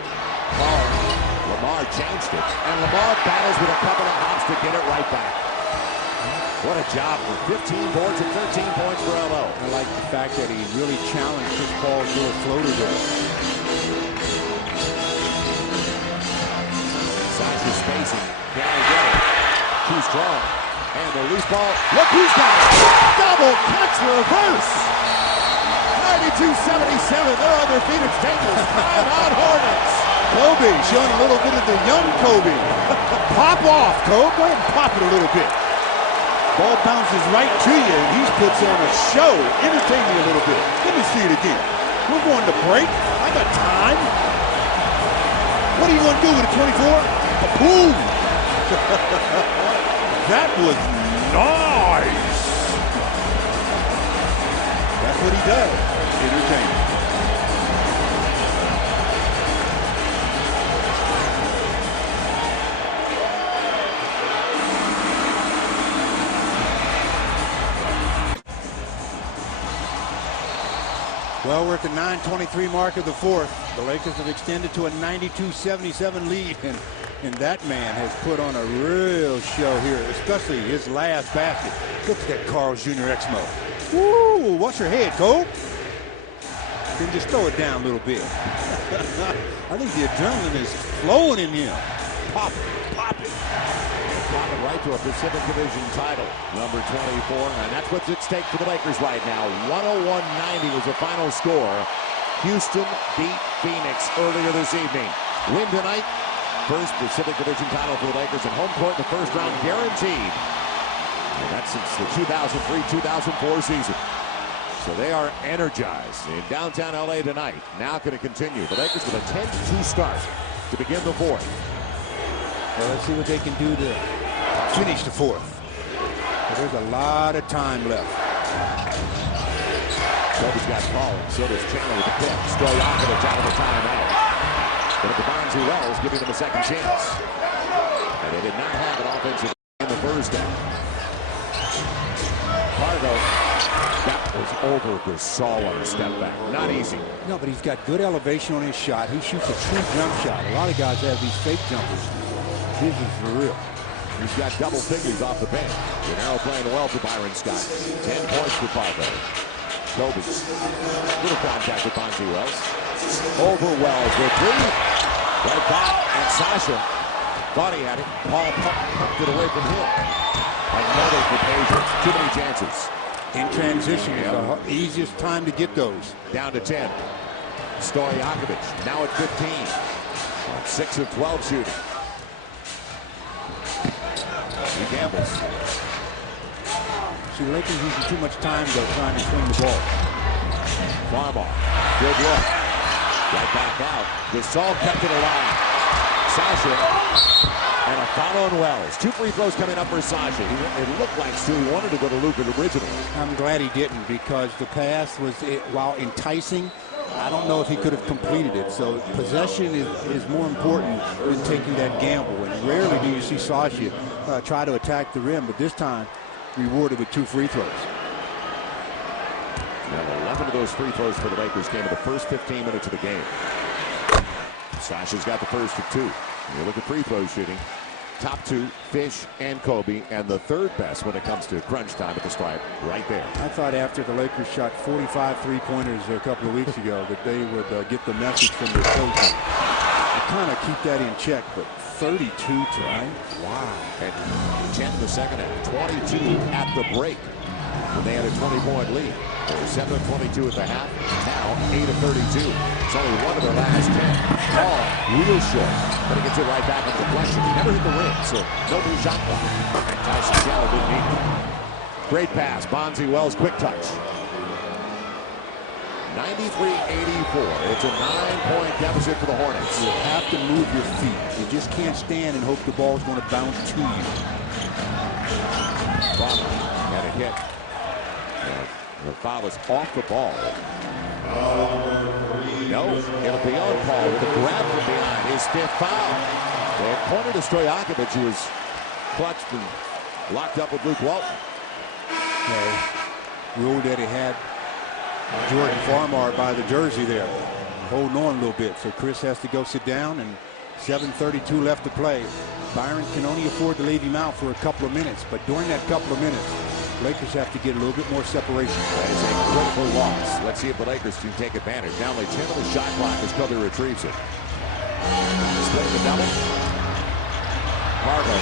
Lamar changed it, and Lamar battles with a couple of hops to get it right back. What a job for 15 boards and 13 points for LO. I like the fact that he really challenged Chris Paul's little floater there. Sasha spacing. Can I get it? Too strong. And the loose ball. Look who's got it. Double catch reverse. 92-77. They're on their feet at Staples. Timeout Hornets. Kobe showing a little bit of the young Kobe. Pop off, Kobe. Go ahead and pop it a little bit. Ball bounces right to you, and he puts on a show. Entertain me a little bit. Let me see it again. We're going to break. I got time. What are you going to do with a 24? Boom! That was nice. That's what he does. Entertaining. Well, we're at the 9:23 mark of the fourth. The Lakers have extended to a 92-77 lead, and that man has put on a real show here, especially his last basket. Look at that Carl's Jr. Exmo. Woo! Watch your head, Cole. Then just throw it down a little bit. I think the adrenaline is flowing in him. Pop it, pop it. Dropping right to a Pacific Division title, number 24, and that's what's at stake for the Lakers right now. 101-90 was the final score. Houston beat Phoenix earlier this evening. Win tonight, first Pacific Division title for the Lakers, and home court in the first round guaranteed. And that's since the 2003-2004 season. So they are energized in downtown LA tonight. Now going to continue. The Lakers with a 10-2 start to begin the fourth. Well, let's see what they can do to finish the fourth. But there's a lot of time left. Kobe's got Paul, and so does Chandler with the pick. Stojakovic out of the timeout. But at the Bonzi Wells giving them a second chance. And they did not have an offensive in the first half. Fargo, that was over Gasol on the step back. Not easy. No, but he's got good elevation on his shot. He shoots a true jump shot. A lot of guys have these fake jumpers. This is for real. He's got double figures off the bench. Gennaro playing well for Byron Scott. 10 points for Fargo. Kobe. Little contact with Bonzi Wells. Over Wells with three. Right back. And Sasha thought he had it. Paul pumped it away from him. Another for Pagers. Too many chances. In transition is the easiest time to get those. Down to 10. Stojakovic now at 15. 6 of 12 shooting. He gambles. See, the Lakers using too much time though trying to swing the ball. Farmer, good look. Right back out. Gasol kept it alive. Sasha, and a foul on Wells. 2 free throws coming up for Sasha. It looked like Stu wanted to go to Luka originally. I'm glad he didn't, because the pass was, while enticing, I don't know if he could have completed it. So possession is more important than taking that gamble. And rarely do you see Sasha try to attack the rim, but this time rewarded with 2 free throws. Now 11 of those free throws for the Lakers came in the first 15 minutes of the game. Sasha's got the first of 2. You look at free throw shooting. Top 2, Fish and Kobe, and the third best when it comes to crunch time at the stripe, right there. I thought after the Lakers shot 45 three-pointers a couple of weeks ago that they would get the message from their coach and kind of keep that in check, but 32 tonight? Wow. And 10 in the second half, 22 at the break when they had a 20-point lead. They were 7 of 22 at the half, now 8 of 32. It's only one of their last 10. Ball real short, but he gets it right back on deflection. He never hit the rim, so no new shot clock. And Tyson Chandler didn't need it. Great pass, Bonzi Wells, quick touch. 93-84. It's a 9-point deficit for the Hornets. You have to move your feet. You just can't stand and hope the ball's going to bounce to you. Farmer had a hit. The foul is off the ball. No, it'll be on Paul with a grab from behind. His 5th foul. They pointed to Stojakovic, who was clutched and locked up with Luke Walton. Rule that he had Jordan Farmar by the jersey there, holding on a little bit. So Chris has to go sit down, and 7:32 left to play. Byron can only afford to leave him out for a couple of minutes, but during that couple of minutes, Lakers have to get a little bit more separation. That is a critical loss. Let's see if the Lakers can take advantage. Now only 10 on the shot clock as Kobe retrieves it. Split the double. Margo.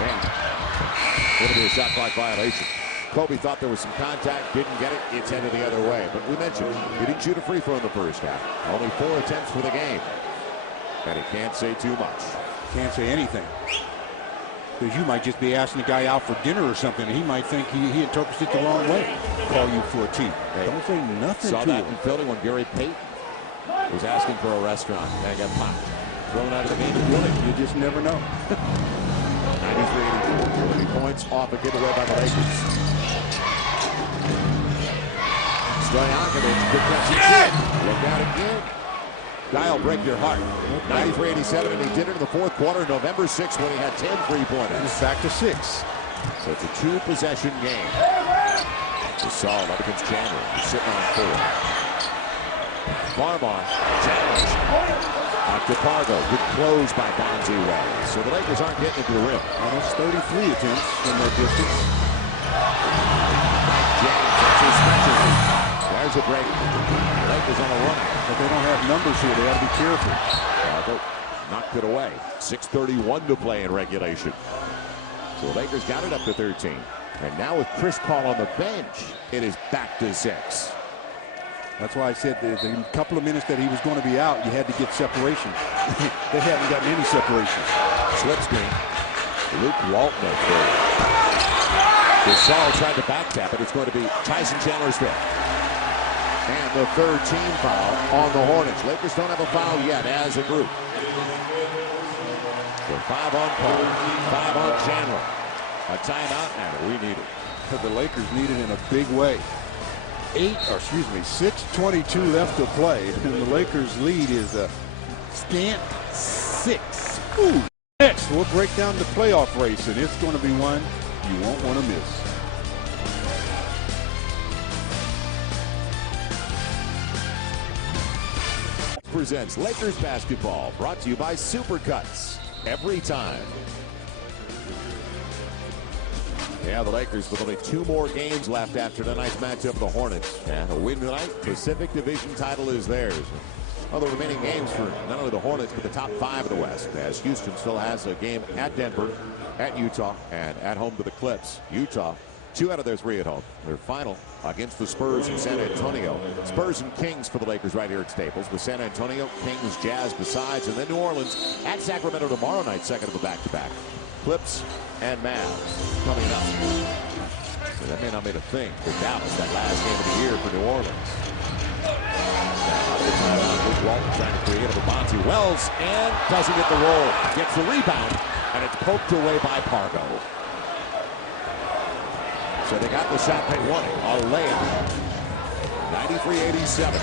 And it'll be a shot clock violation. Kobe thought there was some contact, didn't get it. It's headed the other way. But we mentioned he didn't shoot a free throw in the first half. Only 4 attempts for the game. And he can't say too much. Can't say anything. Because you might just be asking the guy out for dinner or something, and he might think he interprets it the wrong way. Call you for a tea. Hey, don't say nothing saw to that him. in Philly when Gary Payton was asking for a restaurant. And got popped. Thrown out of the game. Really, you just never know. 93-84. 30 points off a giveaway by the Lakers. Stojakovic, good catch again. Look out again. Guy'll break your heart. 93-87, and he did it in the 4th quarter, November 6th, when he had 10 3-pointers. It's back to 6. So it's a 2-possession game. Gasol up against Chandler. He's sitting on 4. Farmar, challenge. Out to Pargo. Good close by Bonzi Wells. So the Lakers aren't getting into the rim. Well, that's 33 attempts from that distance. James, that's his specialty. There's a break. The Lakers on a run. But they don't have numbers here. They got to be careful. Pargo knocked it away. 6:31 to play in regulation. So the Lakers got it up to 13. And now with Chris Paul on the bench, it is back to 6. That's why I said the couple of minutes that he was going to be out, you had to get separation. They haven't gotten any separation. Slip screen. Luke Walton up there. Gasol tried to back tap it. It's going to be Tyson Chandler's 5th. And the 3rd team foul on the Hornets. Lakers don't have a foul yet as a group. So 5 on Paul, 5 on Chandler. A timeout, and we need it. The Lakers need it in a big way. 6:22 left to play, and the Lakers' lead is a scant 6. Ooh. Next, we'll break down the playoff race, and it's going to be one you won't want to miss. Presents Lakers basketball, brought to you by Supercuts. Every time. Yeah, the Lakers with only 2 more games left after tonight's matchup, the Hornets. And a win tonight, Pacific Division title is theirs. Other remaining games for not only the Hornets, but the top 5 of the West, as Houston still has a game at Denver, at Utah, and at home to the Clips. Utah, 2 out of their 3 at home. Their final against the Spurs in San Antonio. Spurs and Kings for the Lakers right here at Staples, with San Antonio, Kings, Jazz besides, and then New Orleans at Sacramento tomorrow night, second of a back-to-back. Clips and Mavs coming up. So that may not mean a thing for Dallas, that last game of the year for New Orleans. Luke Walton trying to create it with Bonzi Wells, and doesn't get the roll. Gets the rebound, and it's poked away by Pargo. So they got the shot they wanted, a layup. 93-87.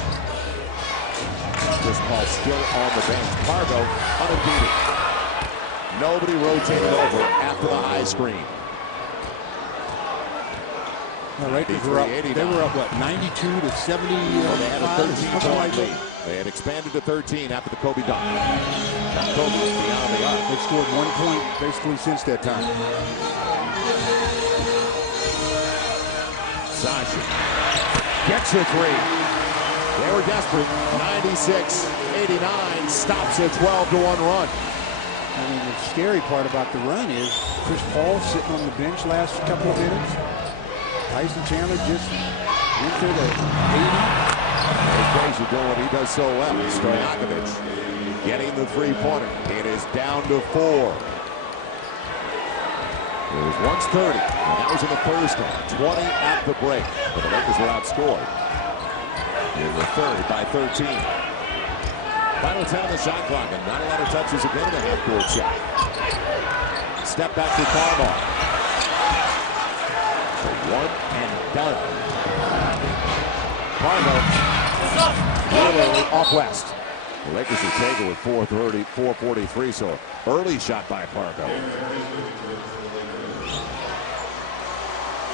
Chris Paul still on the bench. Pargo unbeaten. Nobody rotated over after the high screen. The Lakers were up. They were up, what, 92 to 70? Well, they had a 13-point lead. They had expanded to 13 after the Kobe dunk. Now Kobe's beyond the arc. They've scored 1 point basically since that time. Sasha gets a three. They were desperate. 96-89 stops a 12-1 run. I mean, the scary part about the run is Chris Paul sitting on the bench last couple of minutes. Tyson Chandler just went to the 80. Frazier doing what he does so well. Stojakovic getting the three-pointer. It is down to 4. It was once 30, and that was in the first half. 20 at the break, but the Lakers were outscored in the third by 13. Final 10 on the shot clock, and not a lot of touches again in the half-court shot. Step back to Carmel. So 1 and done. Carmel. Off west. The Lakers will take it with 4:43, so early shot by Pargo.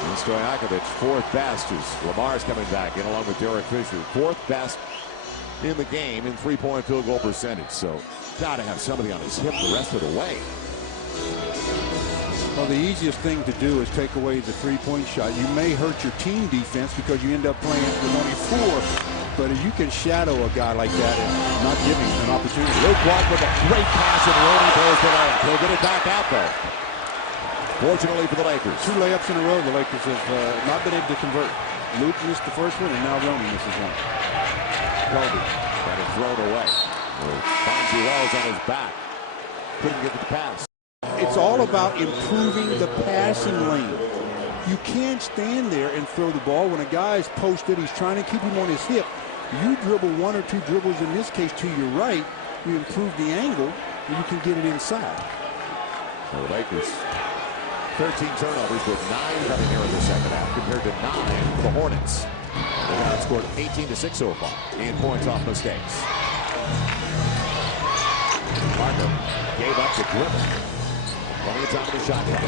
And Stojakovic, 4th best, as Lamar's coming back in along with Derek Fisher. 4th best in the game in 3-point field goal percentage. So got to have somebody on his hip the rest of the way. Well, the easiest thing to do is take away the 3-point shot. You may hurt your team defense because you end up playing with only 4. But if you can shadow a guy like that and not give him an opportunity. Luke Walton with a great pass and Roney throws the layup. He'll get it back out though. Fortunately for the Lakers. 2 layups in a row the Lakers have not been able to convert. Luke missed the first one and now Roney misses one. Kobe got it thrown away. Bonzi Wells on his back. Couldn't get to the pass. It's all about improving the passing lane. You can't stand there and throw the ball when a guy is posted. He's trying to keep him on his hip. You dribble 1 or 2 dribbles, in this case to your right. You improve the angle, and you can get it inside. So the Lakers, 13 turnovers with 9 coming here in the second half, compared to 9 for the Hornets. They've outscored 18-6 so far in points off mistakes. Parker gave up the dribble. Plenty of time in the shot clock.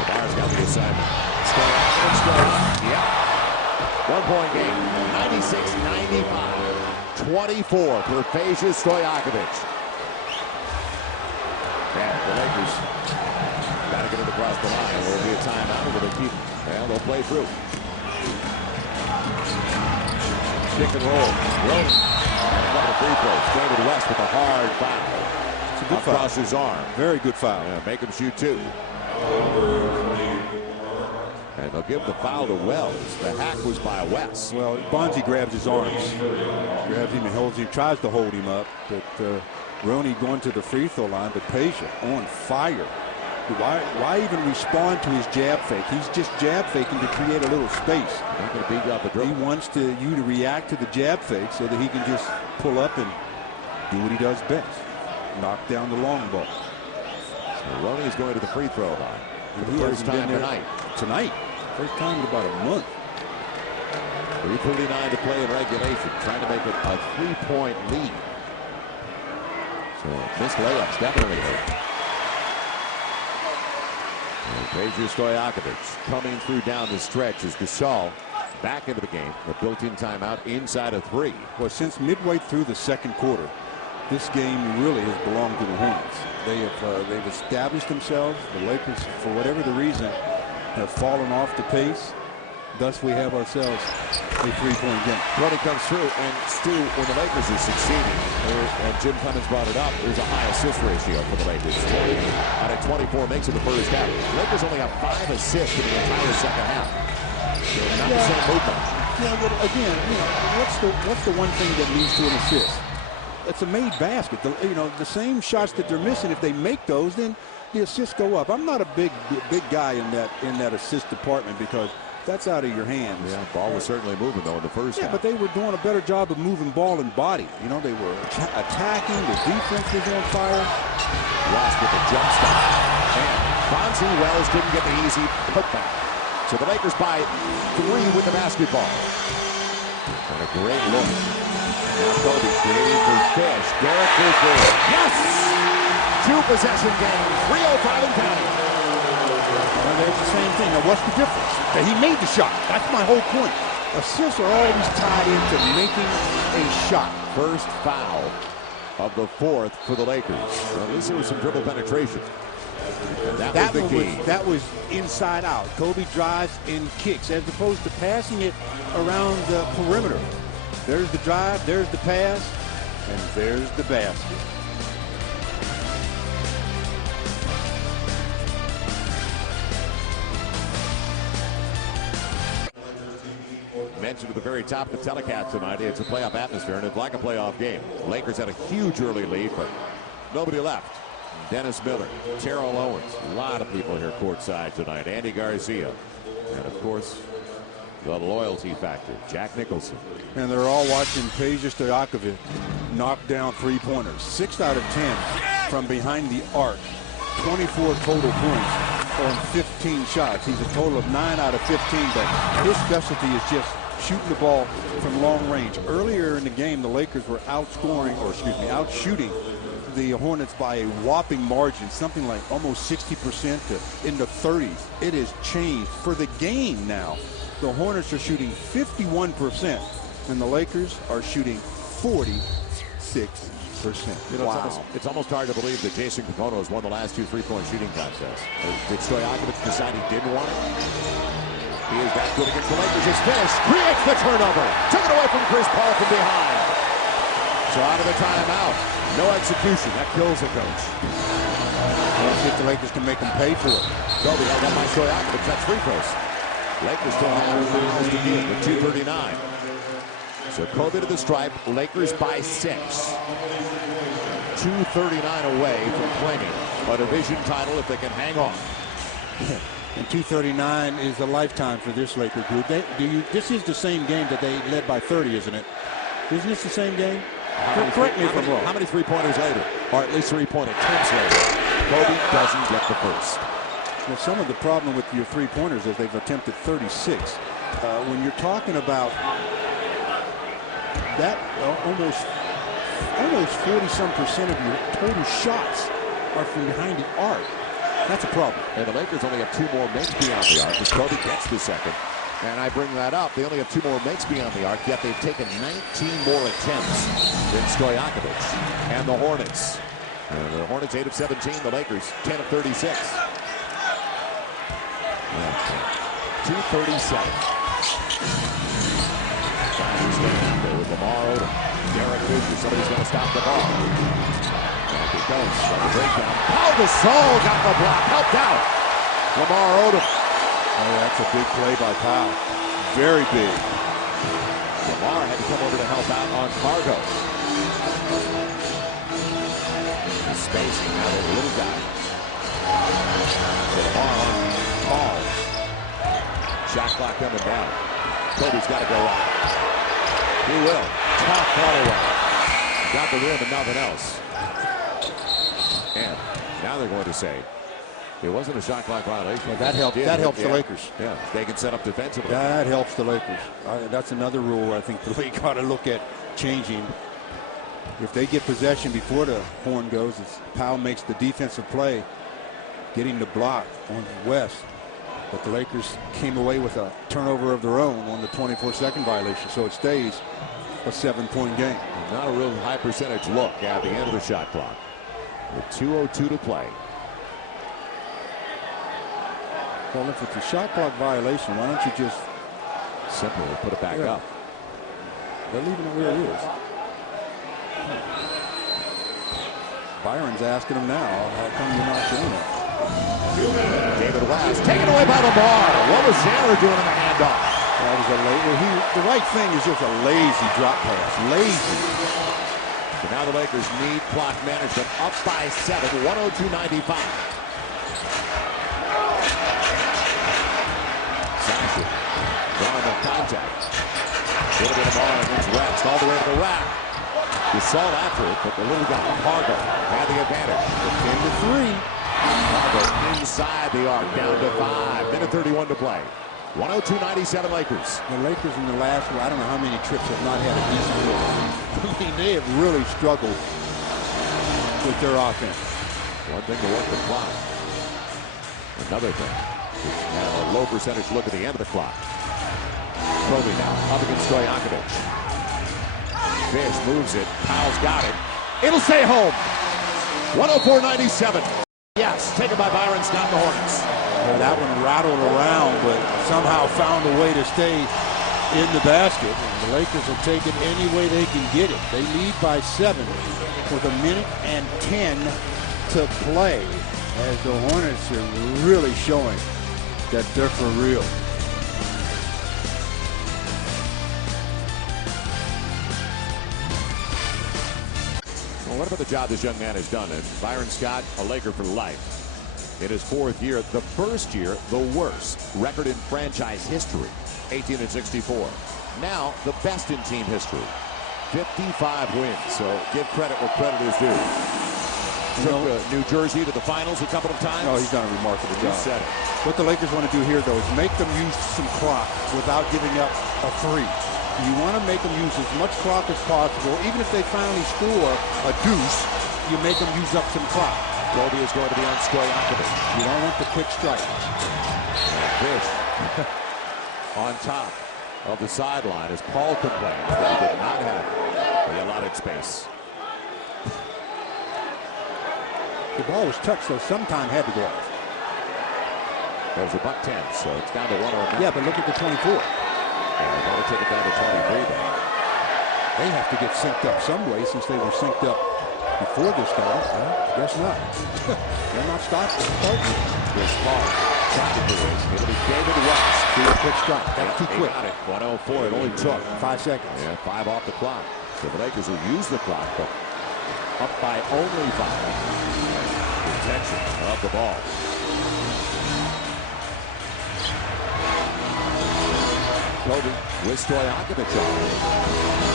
Lamar's got the assignment. Yeah. 1-point game. 96-95. 24 for Peja Stojakovic. And the Lakers got to get it across the line. Will be a timeout or will they keep? Well, they'll play through. Pick and roll. Rolling. And a couple of free throws. David West with a hard foul. It's a good across foul. His arm. Very good foul. Yeah, make him shoot 2. And they'll give the foul to Wells. The hack was by West. Well, Bonzi grabs his arms. Grabs him and holds him. Tries to hold him up. But Roney going to the free throw line. But Peja on fire. Why even respond to his jab fake? He's just jab faking to create a little space. Not going to beat up the dribble. He wants you to react to the jab fake so that he can just pull up and do what he does best. Knock down the long ball. So Roney is going to the free throw line. For the first time tonight. First time in about a month. 3:39 to play in regulation. Trying to make it a 3-point lead. So missed layups definitely hurt. Peja Stojakovic coming through down the stretch as Gasol back into the game. The built-in timeout inside of 3. Well, since midway through the second quarter, this game really has belonged to the Hornets. They've established themselves. The Lakers, for whatever the reason, have fallen off the pace. Thus, we have ourselves a 3-point game. Roney comes through, and Stu, when the Lakers are succeeding, and Jim Clemens brought it up, there's a high assist ratio for the Lakers. 20 out of 24 makes it the first half. The Lakers only have 5 assists in the entire second half. So not the same movement. Yeah, but again, what's the one thing that leads to an assist? It's a made basket. The same shots that they're missing, if they make those, then the assists go up. I'm not a big guy in that assist department because that's out of your hands. Yeah, ball was certainly moving though in the first half. But they were doing a better job of moving ball and body. They were attacking. The defense was on fire. West with the jump stop. And Bonzi Wells didn't get the easy putback. So the Lakers by 3 with the basketball. And a great look. Now Kobe creating for Fish. Derek for 3. Yes! 2-possession game. 3:05 and counting. Well, there's the same thing. Now, what's the difference? That he made the shot. That's my whole point. Assists are always tied into making a shot. First foul of the 4th for the Lakers. Well, at least there was some dribble penetration. And that was the key. That was inside out. Kobe drives and kicks as opposed to passing it around the perimeter. There's the drive, there's the pass, and there's the basket. Mentioned at the very top of the telecast tonight, it's a playoff atmosphere, and it's like a playoff game. Lakers had a huge early lead, but nobody left. Dennis Miller, Terrell Owens, a lot of people here courtside tonight. Andy Garcia, and of course, the loyalty factor, Jack Nicholson. And they're all watching Peja Stojakovic knock down three-pointers. 6 out of 10 from behind the arc. 24 total points on 15 shots. He's a total of 9 out of 15, but his specialty is just shooting the ball from long range. Earlier in the game, the Lakers were outshooting the Hornets by a whopping margin, something like almost 60% to in the 30s. It has changed for the game now. The Hornets are shooting 51%, and the Lakers are shooting 46%. You know, it's almost hard to believe that Jason Kapono has won the last 2 3-point shooting contests. Did Stojakovic decide he didn't want it? He is that good against the Lakers. It's Fish. Creates the turnover. Took it away from Chris Paul from behind. So out of the timeout. No execution. That kills the coach. Let's see if the Lakers can make them pay for it. Kobe held up by Stojakovic. That's free throws. Lakers still have miles to give with 2:39. So Kobe to the stripe. Lakers by 6. 2:39 away from claiming a division title if they can hang on. And 2:39 is a lifetime for this Laker group. This is the same game that they led by 30, isn't it? Isn't this the same game? Correct me if I'm wrong. How many three-pointers later? Or at least three-point attempts later? Kobe doesn't get the first. Well, some of the problem with your three-pointers is they've attempted 36. When you're talking about that, almost 40-some% of your total shots are from behind the arc. That's a problem. And the Lakers only have 2 more makes beyond the arc as Kobe gets the second. And I bring that up. They only have 2 more makes beyond the arc, yet they've taken 19 more attempts than Stojakovic and the Hornets. And the Hornets 8 of 17, the Lakers 10 of 36. 2:37. With Lamar Odom. Derek Fisher, somebody's going to stop the ball. And he goes. The breakdown. Pau Gasol got the block. Helped out. Lamar Odom. Oh, that's a big play by Powell. Very big. Lamar had to come over to help out on Cargo. The spacing out of the little guy. Lamar on Paul. Shot clock coming down. Kobe's got to go up. He will. Top Holloway. Got the rim and nothing else. And now they're going to say it wasn't a shot clock violation. Well, that helps. That helps the Lakers. Yeah, they can set up defensively. That helps the Lakers. That's another rule I think the league got to look at changing. If they get possession before the horn goes, Powell makes the defensive play, getting the block on West. But the Lakers came away with a turnover of their own on the 24-second violation, so it stays a 7-point game. Not a real high percentage look at the end of the shot clock. With 2:02 to play. Well, if it's a shot clock violation, why don't you just simply put it back up? They're leaving it where it is. Byron's asking him now, how come you're not doing it? David West taken away by Lamar. What was Chandler doing in the handoff? That was a the right thing is just a lazy drop pass. Lazy. So now the Lakers need clock management, up by 7, 102-95. Sanchez, drawing the contact. A little bit of ball against West, all the way to the rack. You saw after it, but the little guy, Cargo, had the advantage. 10-3. Cargo inside the arc, down to 5. Minute 31 to play. 102-97 Lakers. The Lakers in the last, I don't know how many trips have not had a decent look. I mean, they have really struggled with their offense. One thing to work the clock. Another thing is have a low percentage look at the end of the clock. Kobe now up against Stojakovic. Fish moves it. Powell's got it. It'll stay home. 104-97. Yes, taken by Byron Scott and the Hornets. Well, that one rattled around, but somehow found a way to stay in the basket. And the Lakers will take it any way they can get it. They lead by 7 with 1:10 to play, as the Hornets are really showing that they're for real. Well, what about the job this young man has done? And Byron Scott, a Laker for life. In his 4th year, the first year, the worst record in franchise history, 18-64. Now, the best in team history, 55 wins. So give credit where credit is due. Took New Jersey to the finals a couple of times. Oh, he's done a remarkable job. You said it. What the Lakers want to do here, though, is make them use some clock without giving up a 3. You want to make them use as much clock as possible. Even if they finally score a deuce, you make them use up some clock. Kobe is going to be on Stojakovic. You don't want the quick strike. Fish on top of the sideline as Paul complained that he did not have the allotted space. The ball was touched, so sometime had to go off. There's a buck 10, so it's down to 109. Yeah, but look at the 24. And they're going to take it down to 23 then. They have to get synced up some way since they were synced up before this started. I guess not. They're not starting. Chris Paul trying to do it. It'll be David West. Do a quick strike. That's too quick. Got it. 104. It only took 5 seconds. Yeah, 5 off the clock. So the Lakers will use the clock, but up by only 5. Protection of the ball. Kobe with Stojakovic on.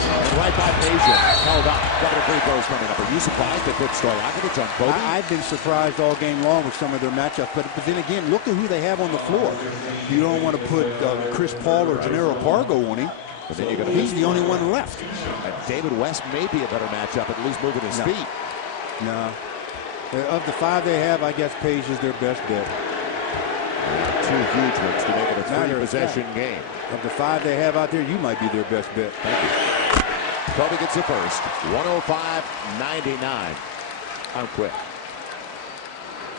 And right by Asia, held up. Couple of free throws coming up. Are you surprised they put Stojakovic on Kobe? I've been surprised all game long with some of their matchups, but then again, look at who they have on the floor. You don't want to put Chris Paul or Gennaro Pargo on him. But then you're He's the only one left. And David West may be a better matchup, at least moving his feet. No. Of the 5 they have, I guess Page is their best bet. 2 huge ones to make it a 3-possession game. Of the 5 they have out there, you might be their best bet. Thank you. Kobe gets the first. 105-99. I'm quick.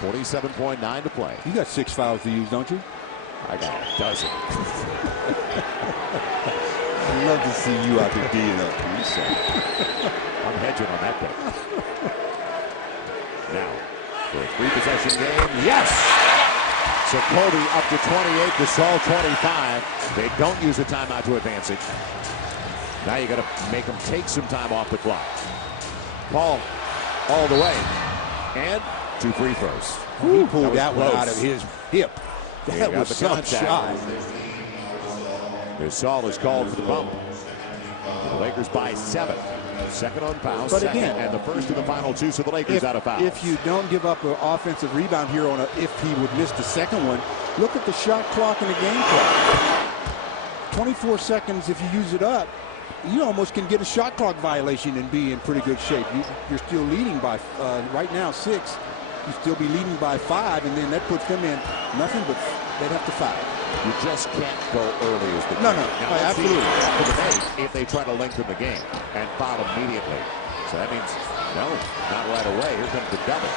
47.9 to play. You got 6 fouls to use, don't you? I got a dozen. I'd love to see you out there D'ing up. I'm hedging on that pick. Now, for a 3-possession game, yes! So Kobe up to 28, Gasol 25. They don't use a timeout to advance it. Now you got to make them take some time off the clock. Paul all the way. And 2 free throws. He pulled that one out of his hip. That was some shot. Gasol is called for the bump. The Lakers by 7. Second on fouls, but second, again, and the first of the final 2, so the Lakers out of fouls. If you don't give up an offensive rebound here on if he would miss the second one, look at the shot clock and the game clock. 24 seconds, if you use it up, you almost can get a shot clock violation and be in pretty good shape. You're still leading by, right now, 6. You'd still be leading by 5, and then that puts them in nothing but they'd have to foul. You just can't go early as the No, absolutely. If they try to lengthen the game and foul immediately. So that means, no, not right away. Here comes the double.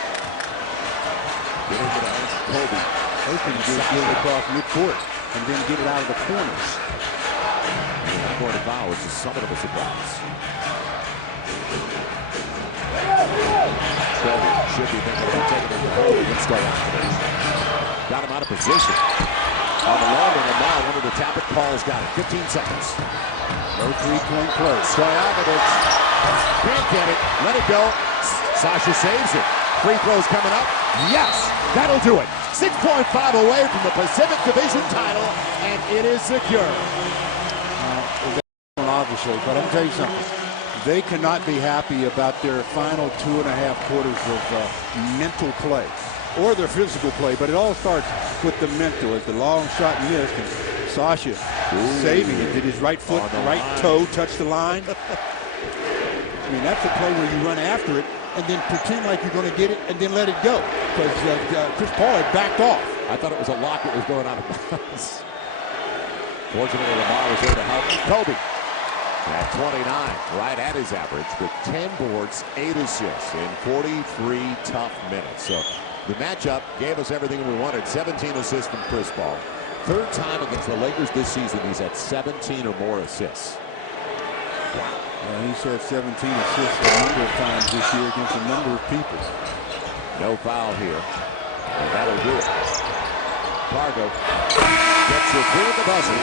Get into the hands of Kobe. Hoping to get it across midcourt and then get it out of the corners. Not going to foul, which is somewhat of a surprise. Kobe should be thinking about taking it to hold against Stojakovic. Got him out of position. On the long one, and now wanted to tap it. Paul's got it. 15 seconds. No 3-point play. Stojakovic can't get it. Let it go. Sasha saves it. Free throws coming up. Yes, that'll do it. 6.5 away from the Pacific Division title, and it is secure. Obviously, but I'll tell you something. They cannot be happy about their final 2.5 quarters of mental play. or their physical play, but it all starts with the mental. As the long shot missed, and Sasha saving it. Did his right foot, right toe touch the line? I mean, that's a play where you run after it and then pretend like you're going to get it and then let it go, because Chris Paul had backed off. I thought it was a lock that was going out of bounds. Fortunately, Lamar was there to help Kobe. At 29, right at his average, with 10 boards, 8 assists in 43 tough minutes. So the matchup gave us everything we wanted. 17 assists from Chris Paul. Third time against the Lakers this season he's had 17 or more assists. Wow. He's had 17 assists a number of times this year against a number of people. No foul here, and that'll do it. Fargo gets it through the buzzer.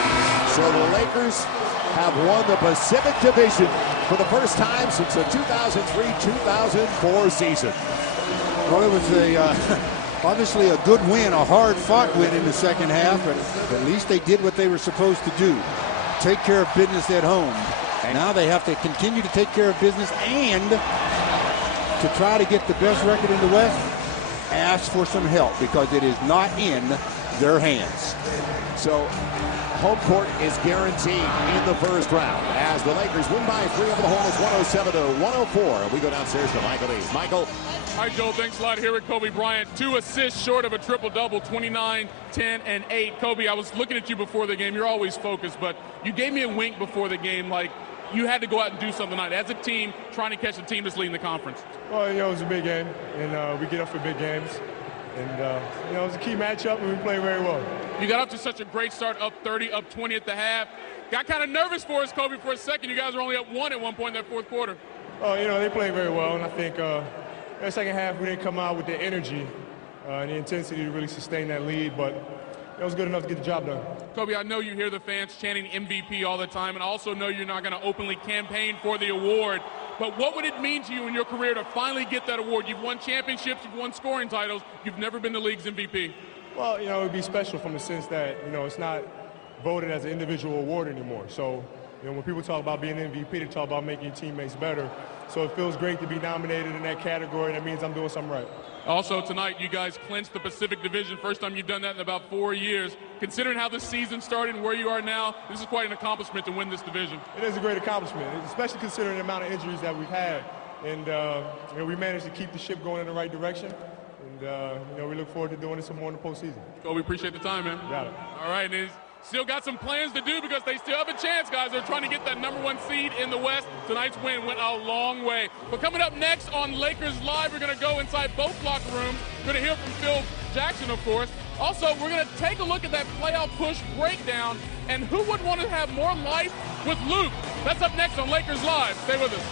So the Lakers have won the Pacific Division for the first time since the 2003-2004 season. Well, it was obviously a good win, a hard-fought win in the second half, but at least they did what they were supposed to do, take care of business at home. And now they have to continue to take care of business and to try to get the best record in the West, ask for some help, because it is not in their hands. So home court is guaranteed in the first round as the Lakers win by 3 over the Hornets, 107-104. And we go downstairs to Michael East. Michael. Hi, Joe. Thanks a lot. Here with Kobe Bryant. 2 assists short of a triple-double, 29, 10, and 8. Kobe, I was looking at you before the game. You're always focused, but you gave me a wink before the game, like you had to go out and do something tonight as a team, trying to catch a team that's leading the conference. Well, it was a big game, and we get up for big games. And, it was a key matchup, and we played very well. You got up to such a great start, up 30, up 20 at the half. Got kind of nervous for us, Kobe, for a second. You guys were only up 1 at one point in that fourth quarter. Oh, they played very well, and I think in the second half we didn't come out with the energy and the intensity to really sustain that lead, but it was good enough to get the job done. Kobe, I know you hear the fans chanting MVP all the time, and I also know you're not going to openly campaign for the award. But what would it mean to you in your career to finally get that award? You've won championships, you've won scoring titles, you've never been the league's MVP. Well, it would be special from the sense that, it's not voted as an individual award anymore. So, when people talk about being MVP, they talk about making teammates better. So it feels great to be nominated in that category, and that means I'm doing something right. Also tonight, you guys clinched the Pacific Division. First time you've done that in about 4 years. Considering how the season started and where you are now, this is quite an accomplishment to win this division. It is a great accomplishment, especially considering the amount of injuries that we've had. And, we managed to keep the ship going in the right direction. And, we look forward to doing this some more in the postseason. Well, we appreciate the time, man. Got it. All right, and still got some plans to do because they still have a chance, guys. They're trying to get that #1 seed in the West. Tonight's win went a long way. But coming up next on Lakers Live, we're going to go inside both locker rooms. We're going to hear from Phil Jackson, of course. Also, we're going to take a look at that playoff push breakdown and who would want to have more life with Luke. That's up next on Lakers Live. Stay with us.